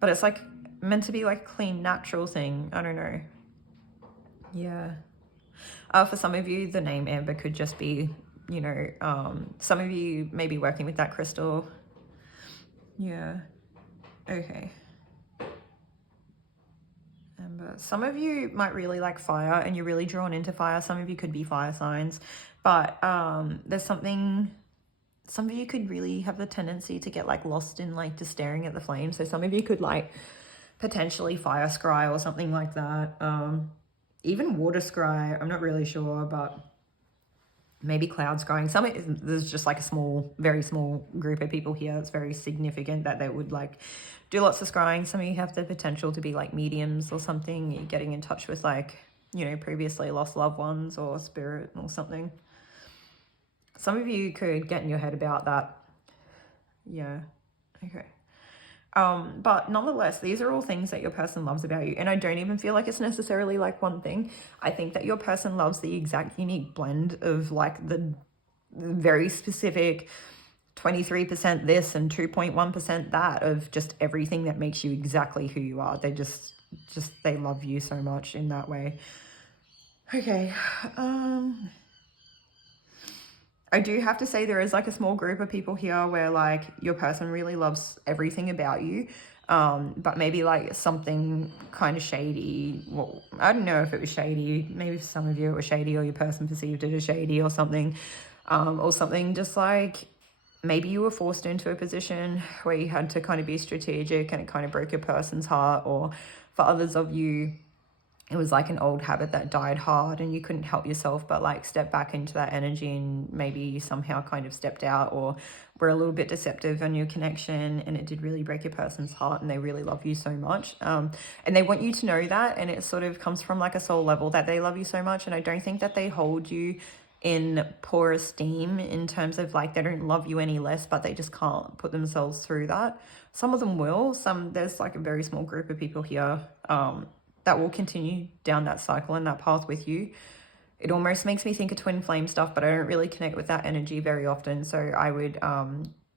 but it's like meant to be like a clean, natural thing. I don't know. Yeah. For some of you, the name amber could just be, you know, some of you may be working with that crystal. Yeah. Okay. Amber. Some of you might really like fire and you're really drawn into fire. Some of you could be fire signs, but there's something, some of you could really have the tendency to get like lost in like just staring at the flames. So some of you could like potentially fire scry or something like that. Even water scry, I'm not really sure, but maybe cloud scrying. There's just like a small, very small group of people here. It's very significant that they would like do lots of scrying. Some of you have the potential to be like mediums or something. You're getting in touch with like, you know, previously lost loved ones or spirit or something. Some of you could get in your head about that. Yeah. Okay. But nonetheless, these are all things that your person loves about you. And I don't even feel like it's necessarily like one thing. I think that your person loves the exact unique blend of like the very specific 23% this and 2.1% that of just everything that makes you exactly who you are. They just they love you so much in that way. Okay. I do have to say there is like a small group of people here where like your person really loves everything about you, but maybe like something kind of shady. Well, I don't know if it was shady. Maybe for some of you it was shady, or your person perceived it as shady or something, just like maybe you were forced into a position where you had to kind of be strategic and it kind of broke your person's heart, or for others of you, it was like an old habit that died hard and you couldn't help yourself but like step back into that energy, and maybe you somehow kind of stepped out or were a little bit deceptive on your connection, and it did really break your person's heart and they really love you so much. And they want you to know that, and it sort of comes from like a soul level that they love you so much. And I don't think that they hold you in poor esteem in terms of like they don't love you any less, but they just can't put themselves through that. Some of them will. There's like a very small group of people here that will continue down that cycle and that path with you. It almost makes me think of twin flame stuff, but I don't really connect with that energy very often. So I would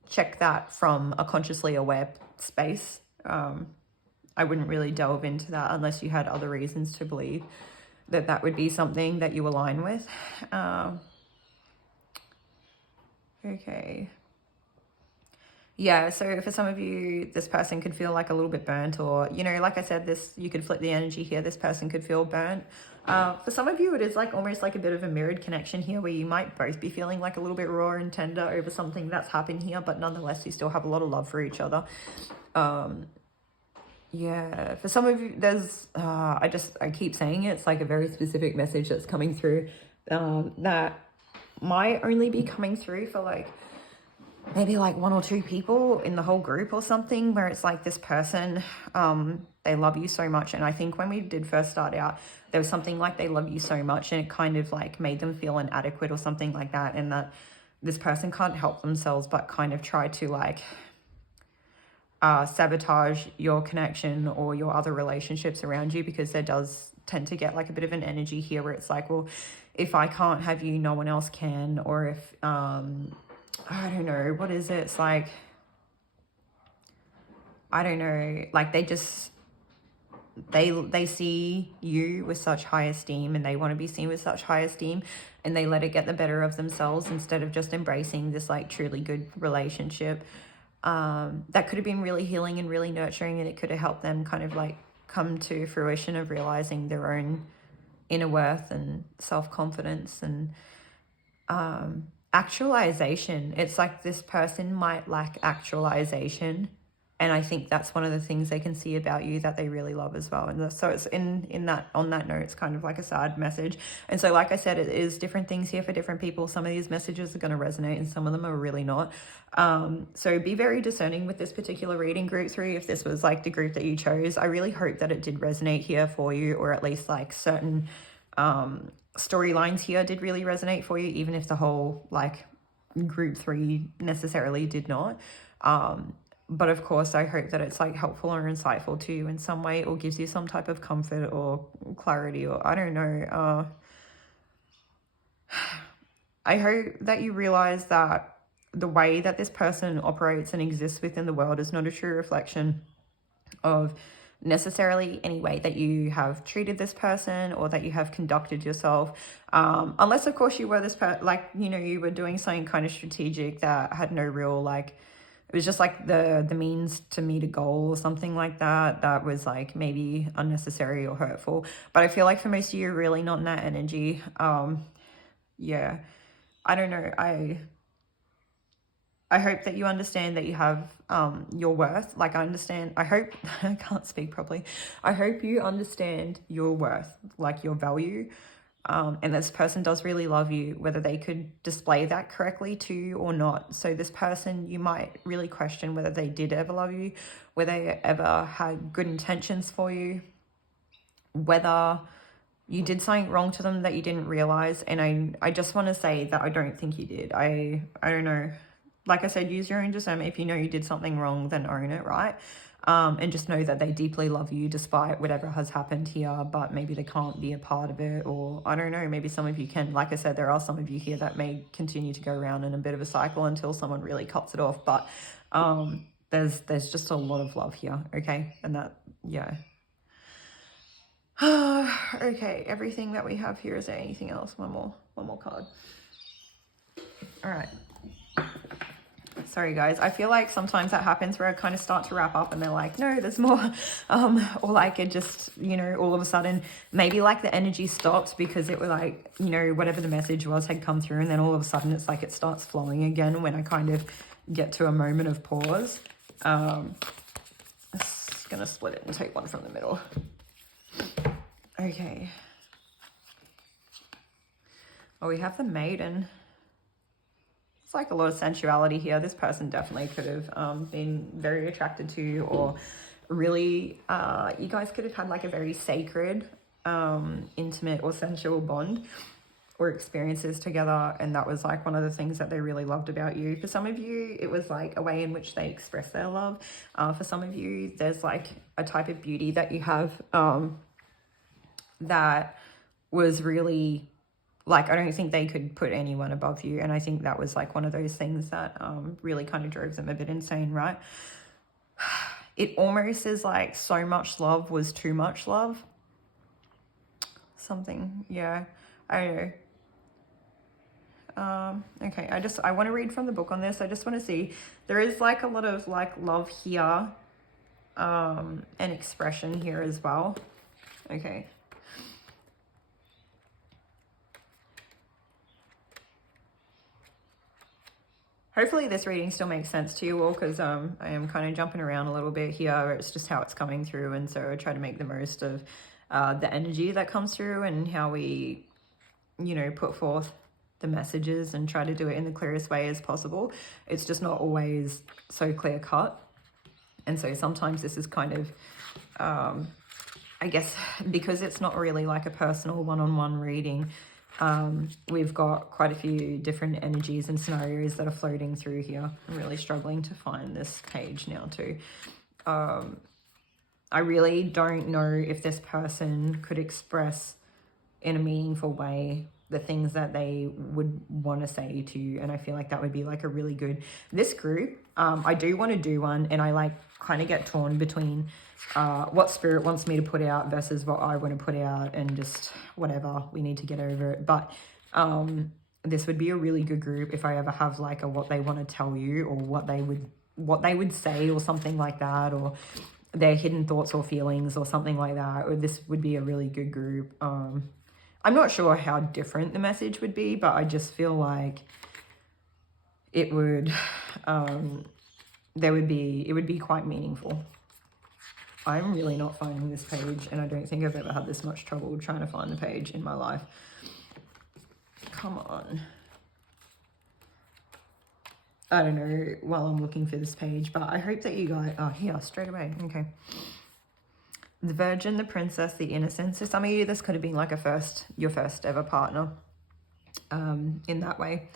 check that from a consciously aware space. I wouldn't really delve into that unless you had other reasons to believe that that would be something that you align with. Okay. Yeah, so for some of you, this person could feel like a little bit burnt, or, you know, like I said, you could flip the energy here. This person could feel burnt. For some of you, it is like almost like a bit of a mirrored connection here where you might both be feeling like a little bit raw and tender over something that's happened here, but nonetheless, you still have a lot of love for each other. Yeah, for some of you, there's, I keep saying it, it's like a very specific message that's coming through that might only be coming through for like, maybe like one or two people in the whole group or something, where it's like this person, they love you so much. And I think when we did first start out, there was something like they love you so much and it kind of like made them feel inadequate or something like that. And that this person can't help themselves but kind of try to like sabotage your connection or your other relationships around you, because there does tend to get like a bit of an energy here where it's like, well, if I can't have you, no one else can. Or if, I don't know, what is it? It's like, I don't know, like they see you with such high esteem and they want to be seen with such high esteem, and they let it get the better of themselves instead of just embracing this like truly good relationship. That could have been really healing and really nurturing, and it could have helped them kind of like come to fruition of realizing their own inner worth and self-confidence and actualization. It's like this person might lack actualization And I think that's one of the things they can see about you that they really love as well. And so it's on that note, it's kind of like a sad message. And so, like I said, it is different things here for different people. Some of these messages are going to resonate and some of them are really not. So be very discerning with this particular reading, group 3. If this was like the group that you chose, I really hope that it did resonate here for you, or at least like certain storylines here did really resonate for you, even if the whole like group 3 necessarily did not. But of course, I hope that it's like helpful or insightful to you in some way, or gives you some type of comfort or clarity, or I don't know. I hope that you realize that the way that this person operates and exists within the world is not a true reflection of necessarily any way that you have treated this person or that you have conducted yourself, unless of course you were this like, you know, you were doing something kind of strategic that had no real like, it was just like the means to meet a goal or something like that, that was like maybe unnecessary or hurtful. But I feel like for most of you, really not in that energy. Yeah, I don't know. I hope that you understand that you have your worth. Like I hope, I can't speak properly. I hope you understand your worth, like your value. And this person does really love you, whether they could display that correctly to you or not. So this person, you might really question whether they did ever love you, whether they ever had good intentions for you, whether you did something wrong to them that you didn't realize. And I just want to say that I don't think you did. I don't know. Like I said, use your own discernment. If you know you did something wrong, then own it, right? And just know that they deeply love you despite whatever has happened here, but maybe they can't be a part of it, or I don't know, maybe some of you can. Like I said, there are some of you here that may continue to go around in a bit of a cycle until someone really cuts it off, but there's just a lot of love here, okay? And that, yeah. Okay, everything that we have here, is there anything else? One more card. All right. Sorry guys, I feel like sometimes that happens where I kind of start to wrap up and they're like, no, there's more, or like it just, you know, all of a sudden maybe like the energy stopped because it was like, you know, whatever the message was had come through, and then all of a sudden it's like it starts flowing again when I kind of get to a moment of pause. I'm just gonna split it and take one from the middle. Okay. Oh, we have the Maiden. It's like a lot of sensuality here. This person definitely could have been very attracted to you, or really, you guys could have had like a very sacred, intimate or sensual bond or experiences together. And that was like one of the things that they really loved about you. For some of you, it was like a way in which they express their love. For some of you, there's like a type of beauty that you have that was really... like, I don't think they could put anyone above you. And I think that was like one of those things that really kind of drove them a bit insane, right? It almost is like so much love was too much love. Something, yeah, I don't know. Okay, I want to read from the book on this. I just want to see. There is like a lot of like love here and expression here as well. Okay. Hopefully this reading still makes sense to you all, because I am kind of jumping around a little bit here. It's just how it's coming through, and so I try to make the most of the energy that comes through and how we, you know, put forth the messages and try to do it in the clearest way as possible. It's just not always so clear cut, and so sometimes this is kind of, I guess, because it's not really like a personal one-on-one reading. We've got quite a few different energies and scenarios that are floating through here. I'm really struggling to find this page now too. I really don't know if this person could express in a meaningful way the things that they would want to say to you, and I feel like that would be like a really good... This group, I do want to do one, and I like kind of get torn between what spirit wants me to put out versus what I want to put out, and just whatever, we need to get over it. But this would be a really good group if I ever have like a what they want to tell you, or what they would say, or something like that, or their hidden thoughts or feelings or something like that. Or this would be a really good group. I'm not sure how different the message would be, but I just feel like it would it would be quite meaningful. I'm really not finding this page, and I don't think I've ever had this much trouble trying to find the page in my life. Come on. I don't know while I'm looking for this page, but I hope that you guys... Oh, here, straight away. Okay. The Virgin, the Princess, the Innocent. So some of you, this could have been like your first ever partner in that way.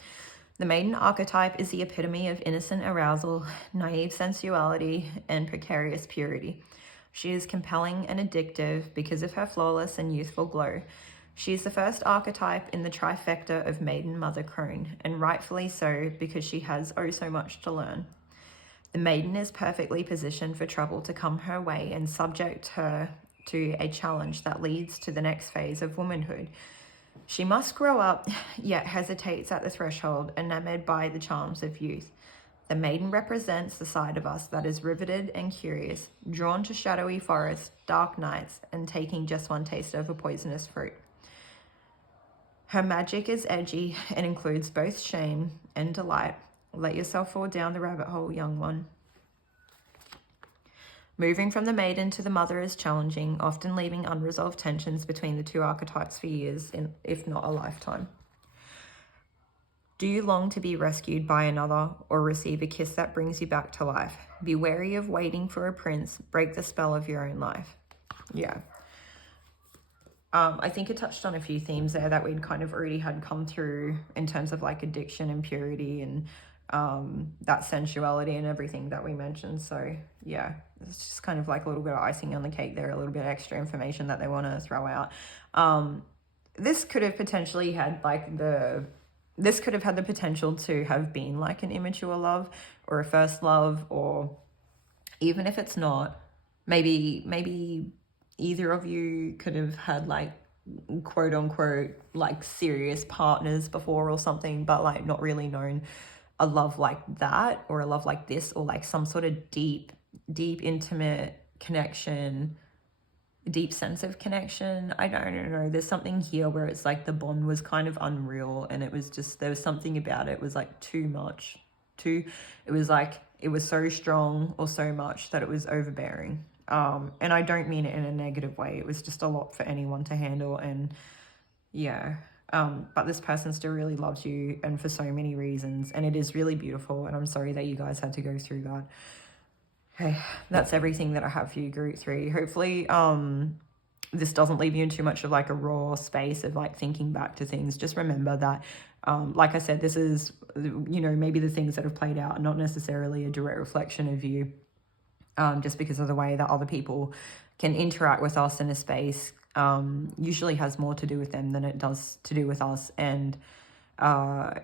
The Maiden archetype is the epitome of innocent arousal, naive sensuality, and precarious purity. She is compelling and addictive because of her flawless and youthful glow. She is the first archetype in the trifecta of Maiden, Mother, Crone, and rightfully so because she has oh so much to learn. The Maiden is perfectly positioned for trouble to come her way and subject her to a challenge that leads to the next phase of womanhood. She must grow up, yet hesitates at the threshold, enamored by the charms of youth. The Maiden represents the side of us that is riveted and curious, drawn to shadowy forests, dark nights, and taking just one taste of a poisonous fruit. Her magic is edgy and includes both shame and delight. Let yourself fall down the rabbit hole, young one. Moving from the Maiden to the Mother is challenging, often leaving unresolved tensions between the two archetypes for years, if not a lifetime. Do you long to be rescued by another or receive a kiss that brings you back to life? Be wary of waiting for a prince. Break the spell of your own life. Yeah. I think it touched on a few themes there that we'd kind of already had come through in terms of like addiction and purity and that sensuality and everything that we mentioned. So yeah, it's just kind of like a little bit of icing on the cake there, a little bit of extra information that they want to throw out. This could have potentially had this could have had the potential to have been like an immature love or a first love, or even if it's not, maybe either of you could have had like quote unquote like serious partners before or something, but like not really known a love like that or a love like this, or like some sort of deep intimate connection, deep sense of connection. I don't know, there's something here where it's like the bond was kind of unreal, and it was just, there was something about it was like too much, it was like it was so strong or so much that it was overbearing. And I don't mean it in a negative way, it was just a lot for anyone to handle. And yeah, but this person still really loves you, and for so many reasons, and it is really beautiful, and I'm sorry that you guys had to go through that. Okay, that's everything that I have for you, Group 3. Hopefully, this doesn't leave you in too much of like a raw space of like thinking back to things. Just remember that, like I said, this is, you know, maybe the things that have played out are not necessarily a direct reflection of you, just because of the way that other people can interact with us in a space, usually has more to do with them than it does to do with us. And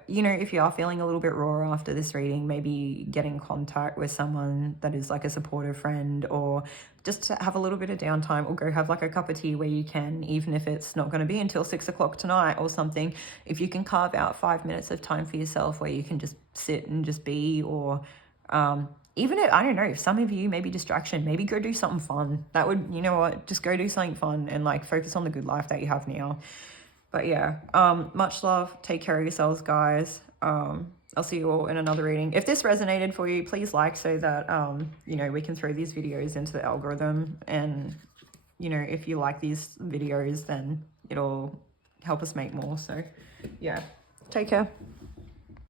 you know, if you are feeling a little bit raw after this reading, maybe get in contact with someone that is like a supportive friend, or just to have a little bit of downtime, or go have like a cup of tea where you can, even if it's not going to be until 6 o'clock tonight or something. If you can carve out 5 minutes of time for yourself where you can just sit and just be, or even if, I don't know, if some of you, maybe distraction, maybe go do something fun. That would, you know what, just go do something fun and like focus on the good life that you have now. But yeah, much love. Take care of yourselves, guys. I'll see you all in another reading. If this resonated for you, please like, so that, you know, we can throw these videos into the algorithm. And, you know, if you like these videos, then it'll help us make more. So yeah, take care.